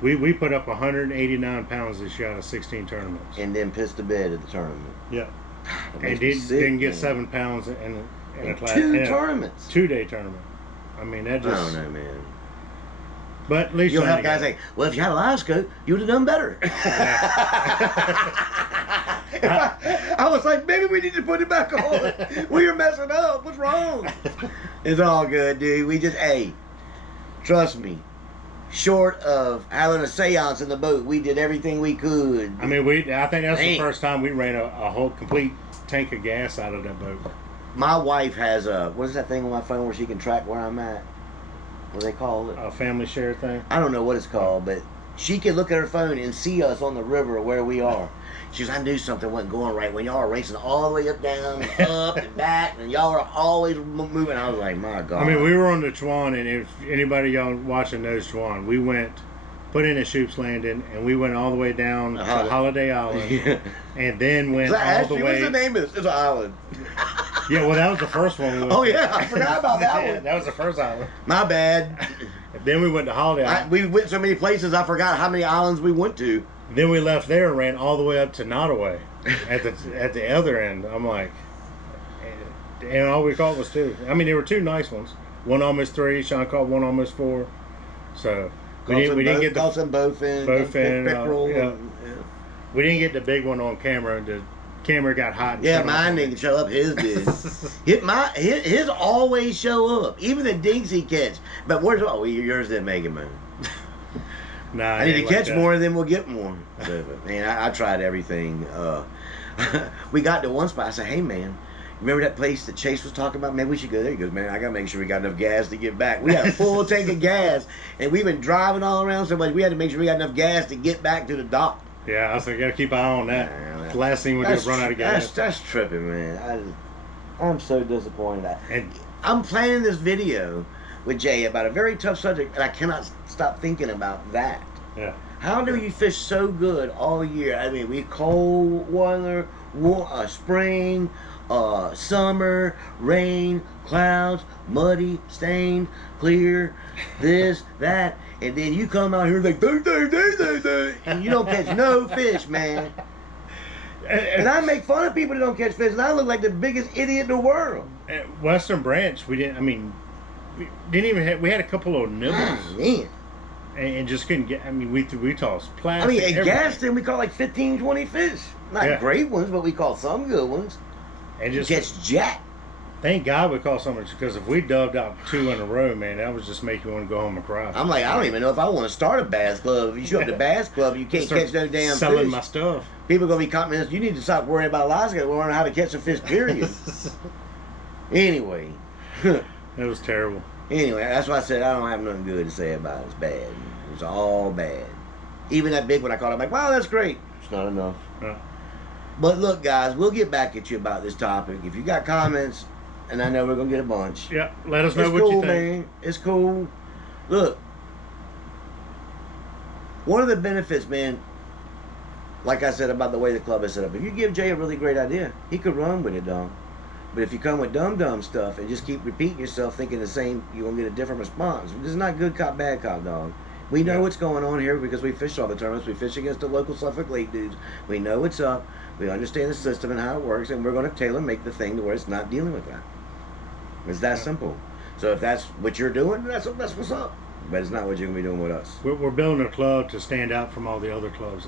we put up 189 pounds this year out of 16 tournaments. And then pissed the bed at the tournament. Yeah. And didn't get 7 pounds in a class. 2 tournaments. 2-day tournament. I mean, that just... I don't know, man. But at least you'll have guys say, well, if you had a live scope, you would have done better. I was like, maybe we need to put it back on. We were messing up. What's wrong? It's all good, dude. We just, hey, trust me. short of having a seance in the boat. We did everything we could. I mean, I think that's the Man. first time we ran a whole complete tank of gas out of that boat. My wife has a, what is that thing on my phone where she can track where I'm at? What do they call it? A family share thing. I don't know what it's called, but she can look at her phone and see us on the river where we are. She goes, I knew something wasn't going right when y'all are racing all the way up, down, up, and back, and y'all are always moving. I was like, my God. I mean, we were on the Chuan, and if anybody y'all watching knows Chuan, we went, put in a Shoop's Landing, and we went all the way down to Holiday Island, Yeah. and then went all Actually, the what's way. the name of this? It's an island. Yeah, well, that was the first one. We went Oh, to. yeah, I forgot about that Yeah, one. that was the first island. My bad. And then we went to Holiday Island. We went so many places, I forgot how many islands we went to. Then we left there and ran all the way up to Nottoway at the other end. I'm like, and all we caught was 2. I mean, there were 2 nice ones. One almost 3. Sean caught one almost 4. So we didn't get the caught some bowfin, pickerel, yeah. We didn't get the big one on camera. The camera got hot. And Yeah, shut off mine on didn't me. show up. His did. His always show up. Even the dinks he catch. But where's yours didn't make it, man. Nah, I need to ain't like catch that. more, and then we'll get more. So, man, I tried everything. We got to one spot. I said, hey, man, remember that place that Chase was talking about? Maybe we should go there. He goes, man, I got to make sure we got enough gas to get back. We had a full tank of gas, and we've been driving all around so much. We had to make sure we got enough gas to get back to the dock. Yeah, I was like, gotta keep an eye on that. Yeah, The last thing we do is run out of gas. That's tripping, man. I'm so disappointed. And I'm planning this video with Jay about a very tough subject, and I cannot stop thinking about that. yeah, How do you fish so good all year? I mean, we cold weather, spring, summer, rain, clouds, muddy, stained, clear, this, that, and then you come out here like, and you don't catch no fish, man. And I make fun of people that don't catch fish, and I look like the biggest idiot in the world. at Western Branch, we didn't. I mean, we didn't even have. We had a couple of nibbles Man. and just couldn't get. I mean, we tossed I plastic. mean, at everything. Gaston, we caught like 15, 20 fish. Not Yeah. great ones, but we caught some good ones. And just Catch jack. thank God we caught so much, because if we dubbed out 2 in a row, man, that would just make you want to go home and cry. I'm like, I don't even know if I want to start a bass club. If you show up to bass club, you can't Start catch no damn selling fish. my stuff. People gonna be commenting, you need to stop worrying about Alaska. We're learning how to catch some fish, period. Anyway. That was terrible. Anyway, that's why I said I don't have nothing good to say about it. It's bad. It's all bad. Even that big one I caught, I'm like, wow, that's great. It's not enough. Yeah. But look, guys, we'll get back at you about this topic. If you got comments, and I know we're gonna get a bunch. Yeah, let us know It's what cool, you think. man. It's cool. Look, one of the benefits, man, like I said about the way the club is set up, if you give Jay a really great idea, he could run with it, dog. But if you come with dumb stuff and just keep repeating yourself, thinking the same, you're gonna get a different response. This is not good cop, bad cop, dog. We know Yeah. what's going on here because we fish all the tournaments. We fish against the local Suffolk Lake dudes. We know what's up. We understand the system and how it works, and we're going to tailor make the thing to where it's not dealing with that. It's that simple. So if that's what you're doing, that's what's up. But it's not what you're going to be doing with us. We're building a club to stand out from all the other clubs.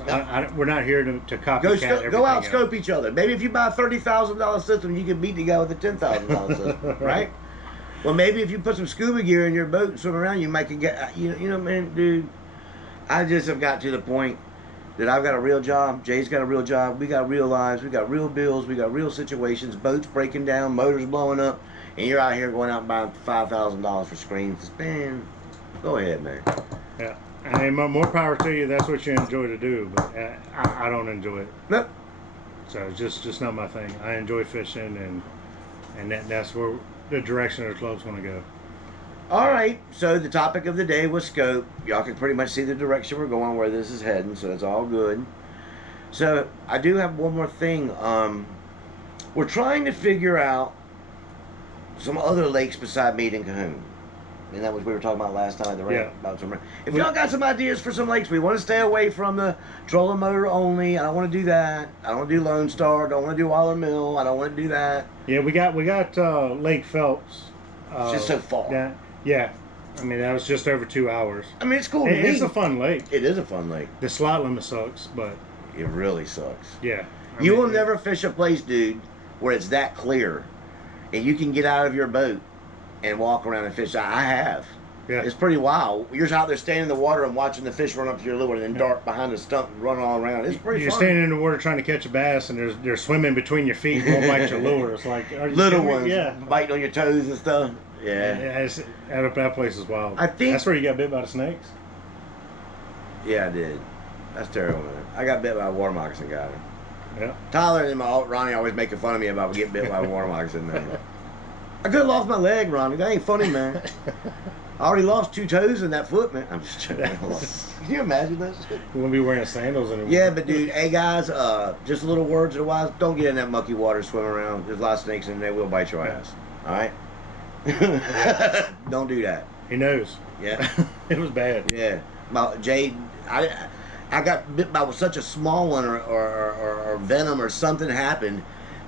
We're not here to copycat everything Go out, else. scope each other. Maybe if you buy a $30,000 system, you can beat the guy with a $10,000 system, right? Well, maybe if you put some scuba gear in your boat and swim around, you might can get. You know, man, dude. I just have got to the point that I've got a real job. Jay's got a real job. We got real lives. We got real bills. We got real situations. Boats breaking down, motors blowing up, and you're out here going out and buying $5,000 for screens. Man, go ahead, man. Yeah, and more power to you. That's what you enjoy to do, but I don't enjoy it. Nope. So it's just not my thing. I enjoy fishing, and that's where the direction of the club's going to go. All right, so the topic of the day was scope. Y'all can pretty much see the direction we're going, where this is heading, so it's all good. So I do have one more thing. We're trying to figure out some other lakes beside Meade and Cahoon. And that was we were talking about last time at the rant. Yeah. About some. If y'all got some ideas for some lakes, we want to stay away from the trolling motor only. I don't want to do that. I don't want to do Lone Star. Don't want to do Waller Mill. I don't want to do that. Yeah, we got Lake Phelps. It's just so far. Yeah, I mean that was just over 2 hours. I mean, it's cool. to It's me. a fun lake. It is a fun lake. The slot limit sucks, but It really sucks. yeah. You will never fish a place, dude, where it's that clear, and you can get out of your boat and walk around and fish. I have. Yeah. It's pretty wild. You're out there standing in the water and watching the fish run up to your lure and then dart behind the stump and run all around. It's pretty You're fun. standing in the water trying to catch a bass, and they're swimming between your feet, won't bite your lure. It's like, are you Little kidding me? ones Yeah. biting on your toes and stuff. Yeah, Yeah. that place is wild. I think- that's where you got bit by the snakes. Yeah, I did. That's terrible, man. I got bit by a water moccasin guy. Yeah. Tyler and Ronnie always making fun of me about getting bit by a water moccasin, man. I could have lost my leg, Ronnie. That ain't funny, man. I already lost 2 toes in that foot, man. I'm just joking. Can you imagine that shit? You won't be wearing sandals anymore. Yeah, but dude, hey guys, just a little word to the wise. Don't get in that mucky water, swim around. There's a lot of snakes in there. They will bite your ass. All right? Don't do that. He knows. Yeah. It was bad. Yeah. Jade, I got bit by such a small one or venom or something happened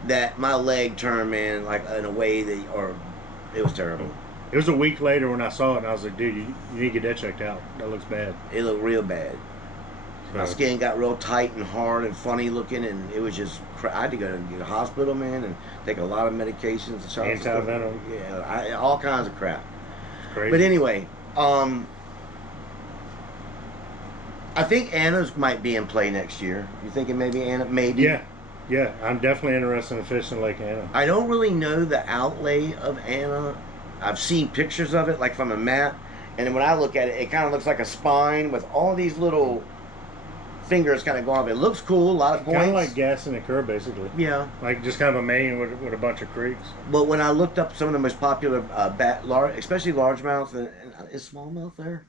that my leg turned, man, like in a way that, or it was terrible. It was a week later when I saw it, and I was like, dude, you need to get that checked out. That looks bad. It looked real bad. My So, skin got real tight and hard and funny looking, and it was just. I had to go to the hospital, man, and take a lot of medications and shots. Anti-venom. Yeah, all kinds of crap. crazy. But anyway, I think Anna's might be in play next year. You thinking maybe Anna? Maybe. Yeah, I'm definitely interested in fishing Lake Anna. I don't really know the outlay of Anna. I've seen pictures of it, like from a map, and when I look at it, it kind of looks like a spine with all these little fingers kind of going off. It looks cool, a lot of points. Kind of like Gaston and Kerr, basically. Yeah. Like just kind of a main with a bunch of creeks. But when I looked up some of the most popular especially largemouth, and is smallmouth there?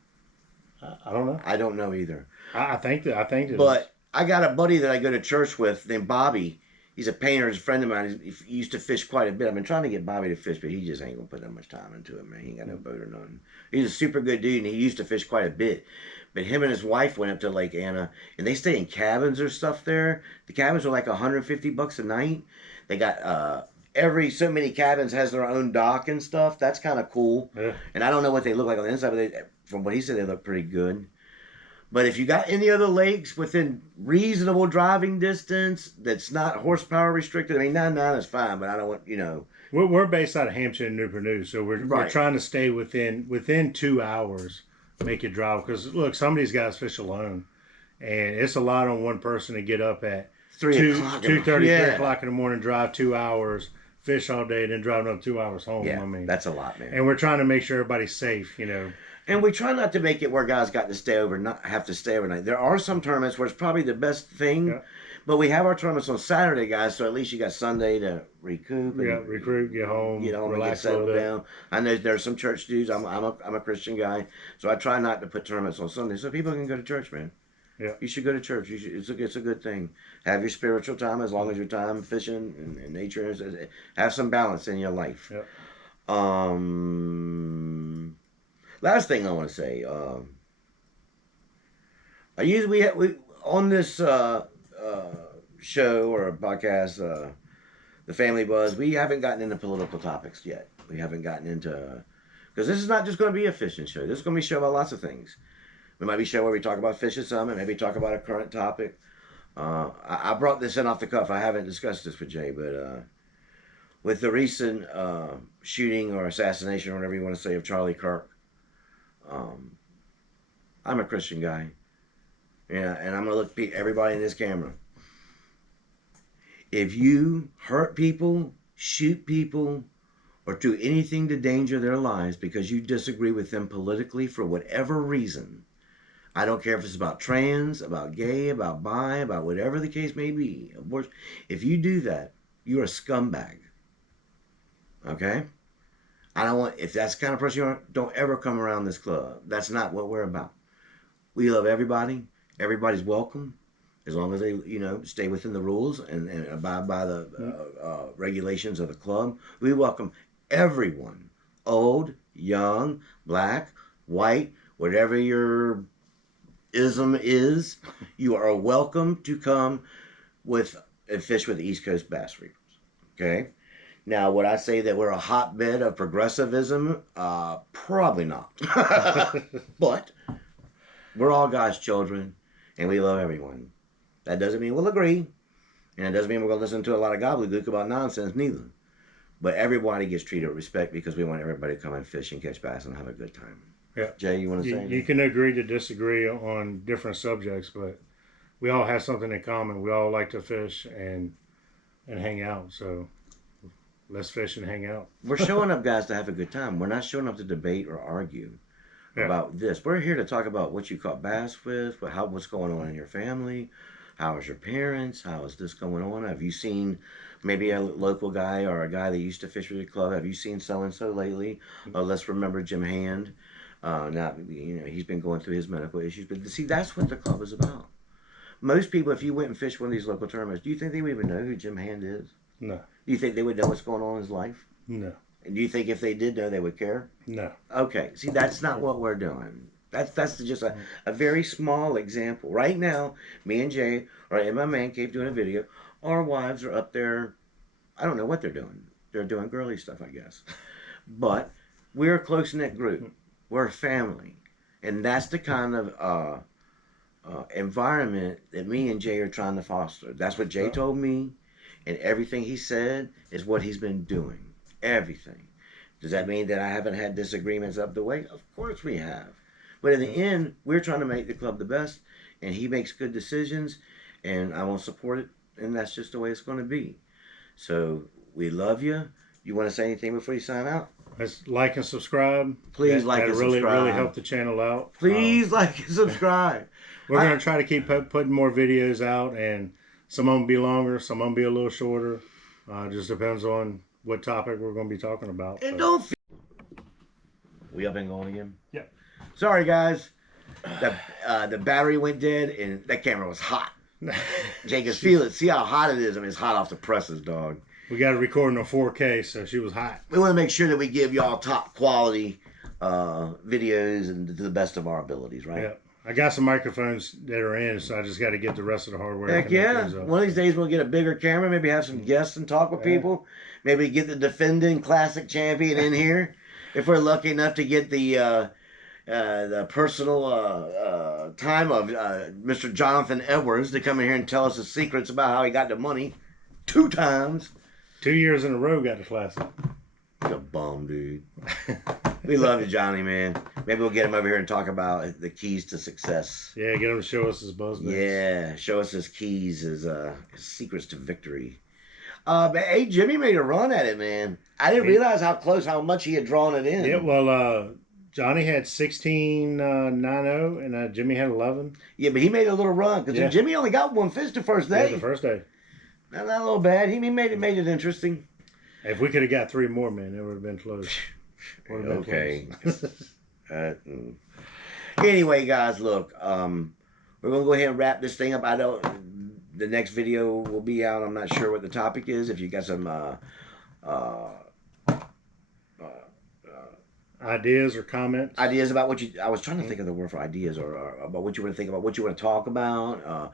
I don't know. I don't know either. I think that. But I got a buddy that I go to church with named Bobby. He's a painter. He's a friend of mine. He used to fish quite a bit. I've been trying to get Bobby to fish, but he just ain't gonna put that much time into it, man. He ain't got no boat or nothing. He's a super good dude, and he used to fish quite a bit. But him and his wife went up to Lake Anna, and they stay in cabins or stuff there. The cabins are like $150 a night. They got every so many cabins has their own dock and stuff. That's kind of cool. Yeah. And I don't know what they look like on the inside, but from what he said, they look pretty good. But if you got any other lakes within reasonable driving distance that's not horsepower restricted, I mean, 9.9 is fine, but I don't want, We're based out of Hampshire and Newport News, so we're Right. trying to stay within 2 hours. Make it drive because look, some of these guys fish alone, and it's a lot on one person to get up at 2:30, 3 o'clock in the morning, drive 2 hours, fish all day, then drive another 2 hours home. Yeah, I mean, that's a lot, man. and we're trying to make sure everybody's safe. And we try not to make it where guys got to have to stay overnight. There are some tournaments where it's probably the best thing, Yeah. but we have our tournaments on Saturday, guys, so at least you got Sunday to recoup. And, Yeah, recruit, get home, and get relax a little settled bit. down. I know there's some church dudes. I'm a Christian guy, so I try not to put tournaments on Sunday so people can go to church, man. Yeah. You should go to church. It's a good thing. Have your spiritual time as long as your time fishing and nature is. Have some balance in your life. Yeah. Last thing I want to say. We on this show or podcast, the Family Buzz. We haven't gotten into political topics yet. We haven't gotten into because this is not just going to be a fishing show. This is going to be a show about lots of things. We might be a show where we talk about fishing some, and maybe talk about a current topic. I brought this in off the cuff. I haven't discussed this with Jay, but with the recent shooting or assassination, or whatever you want to say, of Charlie Kirk, I'm a Christian guy. Yeah, and I'm going to look everybody in this camera. If you hurt people, shoot people, or do anything to danger their lives because you disagree with them politically for whatever reason, I don't care if it's about trans, about gay, about bi, about whatever the case may be. If you do that, you're a scumbag. Okay? If that's the kind of person you are, don't ever come around this club. That's not what we're about. We love everybody. Everybody's welcome. As long as they, stay within the rules and abide by the regulations of the club. We welcome everyone. Old, young, black, white, whatever your ism is, you are welcome to come and fish with the East Coast Bass Reapers. Okay? Now, would I say that we're a hotbed of progressivism? Probably not. But we're all God's children, and we love everyone. That doesn't mean we'll agree, and it doesn't mean we're going to listen to a lot of gobbledygook about nonsense, neither. But everybody gets treated with respect because we want everybody to come and fish and catch bass and have a good time. Yeah. Jay, you want to say You anything? can agree to disagree on different subjects, but we all have something in common. We all like to fish and hang out. So let's fish and hang out. We're showing up, guys, to have a good time. We're not showing up to debate or argue Yeah. about this. We're here to talk about what you caught bass with, what's going on in your family, how is your parents, how is this going on? Have you seen maybe a local guy or a guy that used to fish with your club? Have you seen so and so lately? Let's remember Jim Hand. Now, he's been going through his medical issues, but see, that's what the club is about. Most people, if you went and fished one of these local tournaments, do you think they would even know who Jim Hand is? No. Do you think they would know what's going on in his life? No. And do you think if they did know, they would care? No. Okay. See, that's not what we're doing. That's just a very small example. Right now, me and Jay are in my man cave doing a video. Our wives are up there. I don't know what they're doing. They're doing girly stuff, I guess. But we're a close-knit group. We're a family. And that's the kind of environment that me and Jay are trying to foster. That's what Jay told me. And everything he said is what he's been doing. Everything. Does that mean that I haven't had disagreements up the way? Of course we have. But in the end, we're trying to make the club the best, and he makes good decisions, and I won't support it, and that's just the way it's going to be. So we love you. You want to say anything before you sign out? Let's like and subscribe. Please like and really, subscribe. really help the channel out. Please like and subscribe. We're going to try to keep putting more videos out, and some of them be longer, some of them be a little shorter. Just depends on what topic we're going to be talking about. And don't. We up and going again? Yeah. Sorry, guys. The battery went dead, and that camera was hot. Jake can feel it. See how hot it is. I mean, it's hot off the presses, dog. We got it recording on 4K, so she was hot. We want to make sure that we give y'all top quality videos and to the best of our abilities, right? Yeah. I got some microphones that are in, so I just got to get the rest of the hardware. Heck yeah. One of these days we'll get a bigger camera, maybe have some guests and talk with people. Maybe get the defending classic champion in here. If we're lucky enough to get the personal time of Mr. Jonathan Edwards to come in here and tell us the secrets about how he got the money 2 times. 2 years in a row got the classic. You're a bum, dude. We love you, Johnny, man. Maybe we'll get him over here and talk about the keys to success. Yeah, get him to show us his buzz baits. Yeah, show us his keys, his secrets to victory. But hey, Jimmy made a run at it, man. I didn't realize how much he had drawn it in. Yeah, well, Johnny had 16.90, and Jimmy had 11. Yeah, but he made a little run because Jimmy only got 1 fish the first day. Yeah, the first day. Not a little bad. He made it interesting. If we could have got 3 more, man, it would have been close. Okay. Anyway, guys, look, we're gonna go ahead and wrap this thing up. The next video will be out. I'm not sure what the topic is. If you got some ideas or comments, ideas about what I was trying to think of the word for ideas or about what you want to think about, what you want to talk about,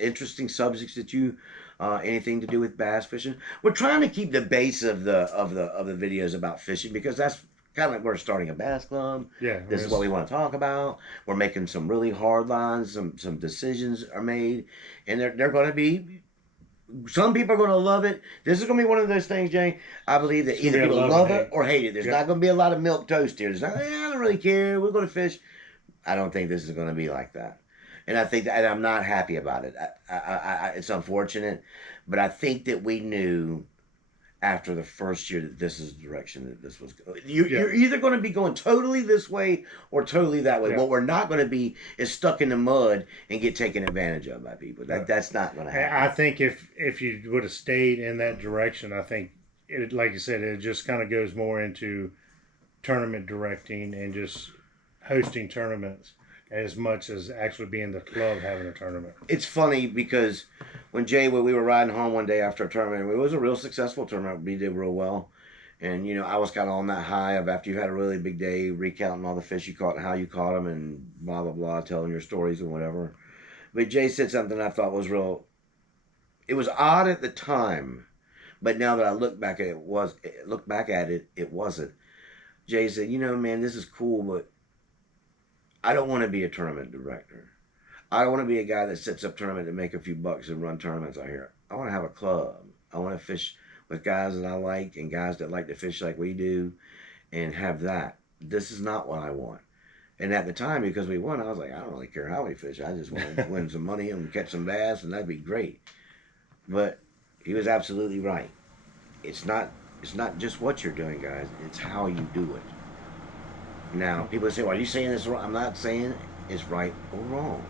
interesting subjects that you. Anything to do with bass fishing. We're trying to keep the base of the videos about fishing because that's kind of like we're starting a bass club. Yeah, this is what we want to talk about. We're making some really hard lines. Some decisions are made, and they're going to be. Some people are going to love it. This is going to be one of those things, Jay. I believe that either people love it or hate it. There's not going to be a lot of milk toast here. There's not. I don't really care. We're going to fish. I don't think this is going to be like that. And I think that, and I'm not happy about it. It's unfortunate, but I think that we knew after the first year that this is the direction that this was going. You're either going to be going totally this way or totally that way. Yeah. What we're not going to be is stuck in the mud and get taken advantage of by people. That's not going to happen. I think if you would have stayed in that direction, I think, like you said, it just kind of goes more into tournament directing and just hosting tournaments. As much as actually being the club having a tournament. It's funny because when we were riding home one day after a tournament, it was a real successful tournament. We did real well. And, I was kind of on that high of after you had a really big day, recounting all the fish you caught and how you caught them and blah, blah, blah, telling your stories and whatever. But Jay said something I thought was real. It was odd at the time, but now that I look back at it, it wasn't. Jay said, man, this is cool, but I don't want to be a tournament director. I don't want to be a guy that sets up tournament to make a few bucks and run tournaments out here. I want to have a club. I want to fish with guys that I like and guys that like to fish like we do and have that. This is not what I want. And at the time, because we won, I was like, I don't really care how we fish. I just want to win some money and catch some bass, and that'd be great. But he was absolutely right. It's not it's not just what you're doing, guys. It's how you do it. Now, people say, "Well, are you saying this wrong?" I'm not saying it's right or wrong.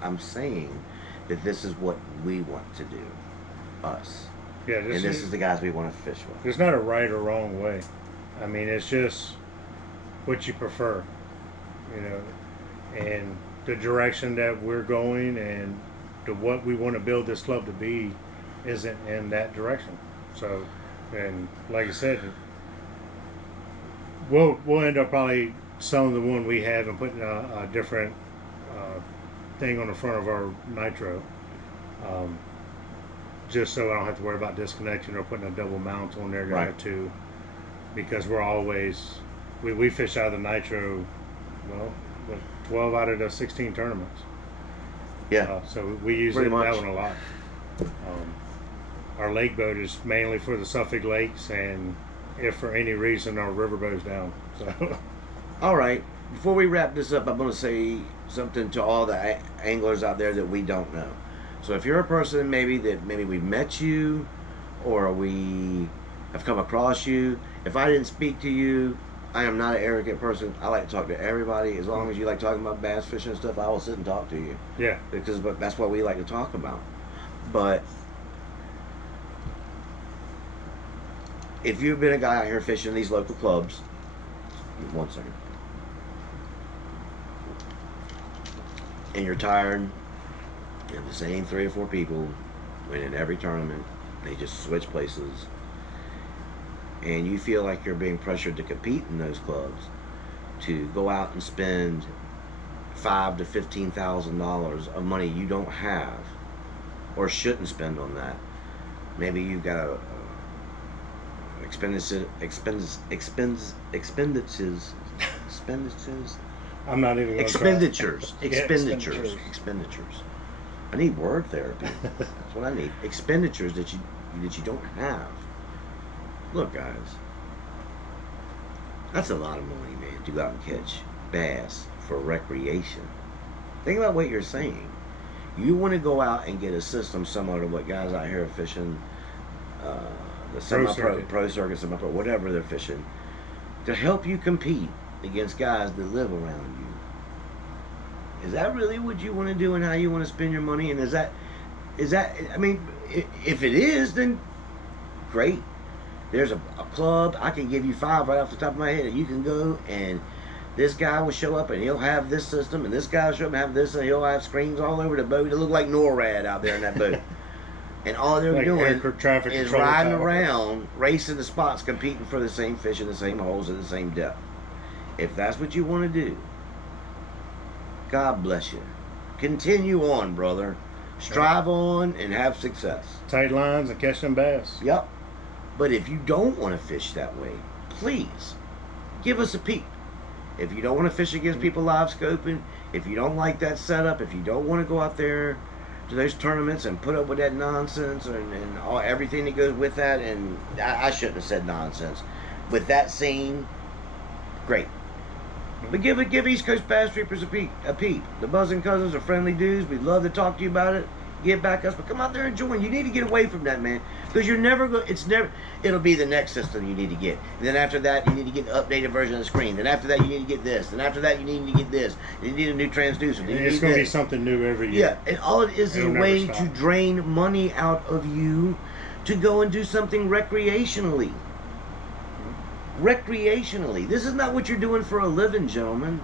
I'm saying that this is what we want to do, us, Yeah, and this is the guys we want to fish with. there's not a right or wrong way. I mean, it's just what you prefer, you know, and the direction that we're going and to what we want to build this club to be isn't in that direction. So, and like I said, we'll end up probably selling the one we have and putting a different thing on the front of our nitro, just so I don't have to worry about disconnecting or putting a double mount on there to Right. have to, because we're always we fish out of the nitro, well, 12 out of the 16 tournaments. Yeah, So we use Pretty that much. one a lot. Our lake boat is mainly for the Suffolk Lakes, and if for any reason our river boat's down. So all right. Before we wrap this up, I'm going to say something to all the anglers out there that we don't know. So if you're a person maybe we've met you or we have come across you, if I didn't speak to you, I am not an arrogant person. I like to talk to everybody. As long as you like talking about bass fishing and stuff, I will sit and talk to you. yeah, Because that's what we like to talk about. But if you've been a guy out here fishing these local clubs, one second, and you're tired, you have the same 3 or 4 people winning every tournament, they just switch places, and you feel like you're being pressured to compete in those clubs, to go out and spend $5,000 to $15,000 of money you don't have or shouldn't spend on that. Maybe you've got a expenditures. I'm not even gonna try. Expenditures. Yeah, Expenditures. Expenditures. I need word therapy. That's what I need. Expenditures that you don't have. Look, guys. That's a lot of money, man, to go out and catch bass for recreation. Think about what you're saying. You want to go out and get a system similar to what guys out here are fishing, the semi-pro, pro circuit, semi-pro, whatever they're fishing, to help you compete against guys that live around you. Is that really what you want to do and how you want to spend your money? And is that, I mean, if it is, then great. There's a club, I can give you 5 right off the top of my head, and you can go and this guy will show up and he'll have this system, and this guy will show up and have this, and he'll have screens all over the boat. It look like NORAD out there in that boat. And all they're Like doing air traffic is control riding tower. around, racing the spots, competing for the same fish in the same holes at the same depth. If that's what you want to do, God bless you. Continue on, brother. Strive on and have success. Tight lines and catch them bass. Yep. But if you don't want to fish that way, please give us a peep. If you don't want to fish against people live scoping, if you don't like that setup, if you don't want to go out there to those tournaments and put up with that nonsense and everything that goes with that, and I shouldn't have said nonsense, with that scene, great. But give East Coast Bass Reapers a peep. The Buzzing Cousins are friendly dudes. We'd love to talk to you about it. Get back us, but come out there and join. You need to get away from that, man, because you're never going. It'll be the next system you need to get. And then after that, you need to get an updated version of the screen. Then after that, you need to get this. Then after that, you need to get this. You need a new transducer. Then you It's need going to be this. something new every year. Yeah, and all it is It'll a never way stop. to drain money out of you to go and do something recreationally. Recreationally. This is not what you're doing for a living, gentlemen.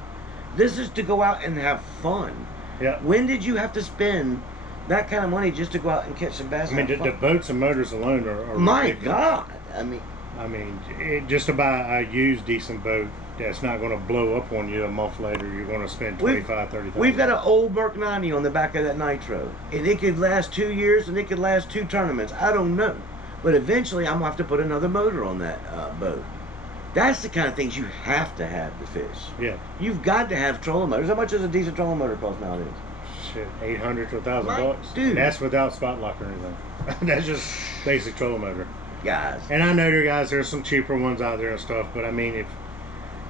This is to go out and have fun. Yeah. When did you have to spend that kind of money just to go out and catch some bass? I mean, and the have fun? boats and motors alone are My ridiculous. God. I mean, Just to buy a used decent boat that's not going to blow up on you a month later, you're going to spend $25,000-$30,000. we've got an old Merc 90 on the back of that Nitro, and it could last 2 years, and it could last 2 tournaments. I don't know, but eventually I'm gonna have to put another motor on that boat. That's the kind of things you have to have to fish. Yeah. You've got to have trolling motors. How much does a decent trolling motor cost nowadays? Shit, $800 to $1,000. My dude. And that's without spot lock or anything. That's just basic trolling motor. Guys, And I know there's some cheaper ones out there and stuff, but I mean,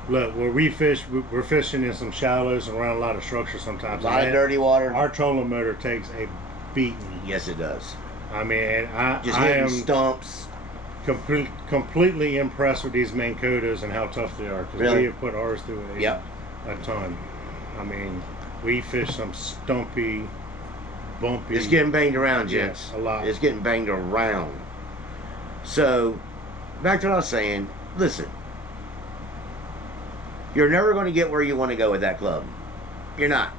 Look, where we fish, we're fishing in some shallows and around a lot of structure A sometimes. lot of dirty water. Our trolling motor takes a beating. Yes, it does. I mean, Just I hitting am stumps. completely impressed with these Minn Kotas and how tough they are. Because Really? we have put ours through Yep. a ton. I mean, we fish some stumpy, bumpy. It's getting banged around, gents. Yeah, a lot. It's getting banged around. So, back to what I was saying. Listen, you're never going to get where you want to go with that club. You're not.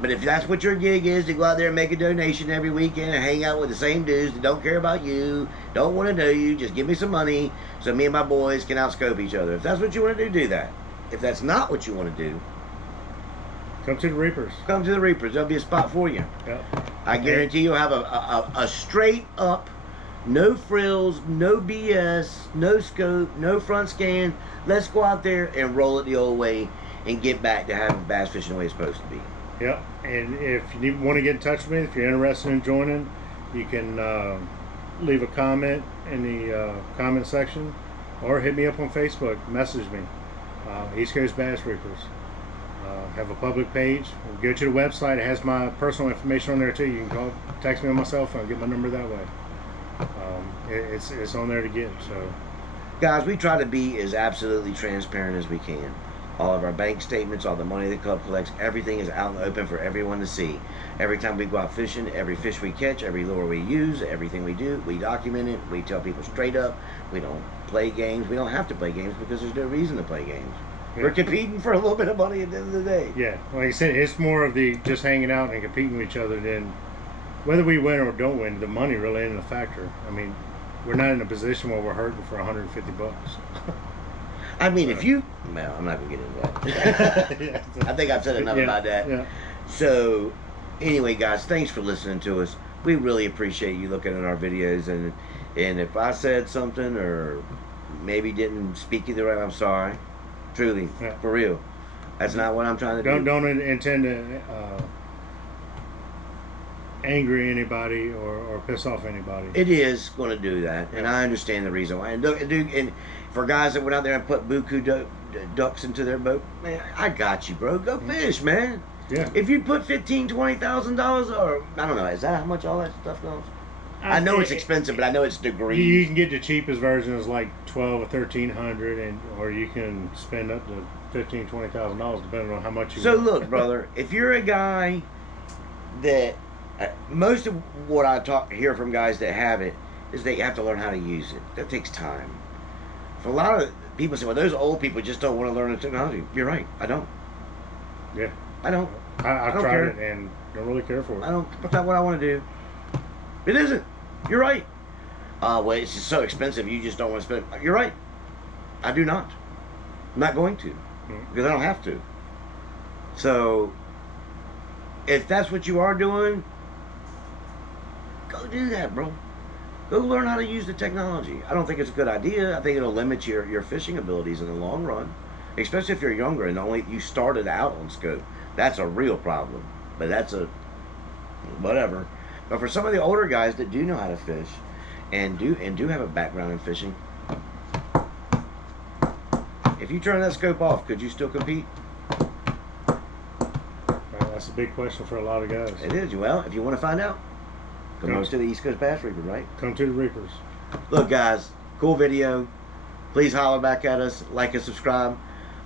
But if that's what your gig is, to go out there and make a donation every weekend and hang out with the same dudes that don't care about you, don't want to know you, just give me some money so me and my boys can outscope each other. If that's what you want to do that. If that's not what you want to do, Come to the Reapers. come to the Reapers. There'll be a spot for you. Yep. I guarantee you'll have a straight up, no frills, no BS, no scope, no front scan. Let's go out there and roll it the old way and get back to having bass fishing the way it's supposed to be. Yep. And if you want to get in touch with me, if you're interested in joining, you can leave a comment in the comment section, or hit me up on Facebook. Message me. East Coast Bass Reapers. Have a public page. Go to the website. It has my personal information on there too. You can text me on my cell phone. Get my number that way. It's on there to get. So, Guys, we try to be as absolutely transparent as we can. All of our bank statements, all the money the club collects, everything is out in the open for everyone to see. Every time we go out fishing, every fish we catch, every lure we use, everything we do, we document it. We tell people straight up, we don't play games. We don't have to play games because there's no reason to play games. yeah. We're competing for a little bit of money at the end of the day. Yeah, like I said, it's more of the just hanging out and competing with each other than whether we win or don't win. The money really isn't a factor. I mean, we're not in a position where we're hurting for $150. I mean, if you... Well, I'm not going to get into that. Yeah. I think I've said enough Yeah, about that. Yeah. So, anyway, guys, thanks for listening to us. We really appreciate you looking at our videos. And if I said something or maybe didn't speak you the right, I'm sorry. Truly, Yeah. for real. That's not what I'm trying to do. Don't intend to angry anybody or piss off anybody. It is going to do that, and I understand the reason why. And, and for guys that went out there and put buku ducks into their boat, man, I got you, bro. Go fish, man. Yeah. If you put $15,000-$20,000, or I don't know, is that how much all that stuff goes? I know it's expensive, but I know it's degrees. You can get the cheapest version is like $1,200 or $1,300, or you can spend up to $15,000-$20,000 depending on how much you. So want. look, brother, if you're a guy that most of what I hear from guys that have it is they have to learn how to use it. That takes time. For a lot of people say, well, those old people just don't want to learn the technology. You're right. I don't. Yeah. I don't. I've don't tried care. it and don't really care for it. I don't. That's not what I want to do. It isn't. You're right. Well, it's just so expensive. You just don't want to spend. You're right. I do not. I'm not going to because I don't have to. So, if that's what you are doing, go do that, bro. Go learn how to use the technology. I don't think it's a good idea. I think it'll limit your fishing abilities in the long run, especially if you're younger and only you started out on scope. That's a real problem. But that's a whatever. But for some of the older guys that do know how to fish and do have a background in fishing, if you turn that scope off, could you still compete? That's a big question for a lot of guys. It is. Well, if you want to find out, come over to the East Coast Bass Reaper, right? Come to the Reapers. Look, guys, cool video. Please holler back at us, like and subscribe.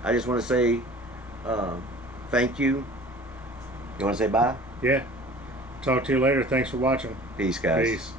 I just want to say thank you. You want to say bye? Yeah. Talk to you later. Thanks for watching. Peace, guys. Peace.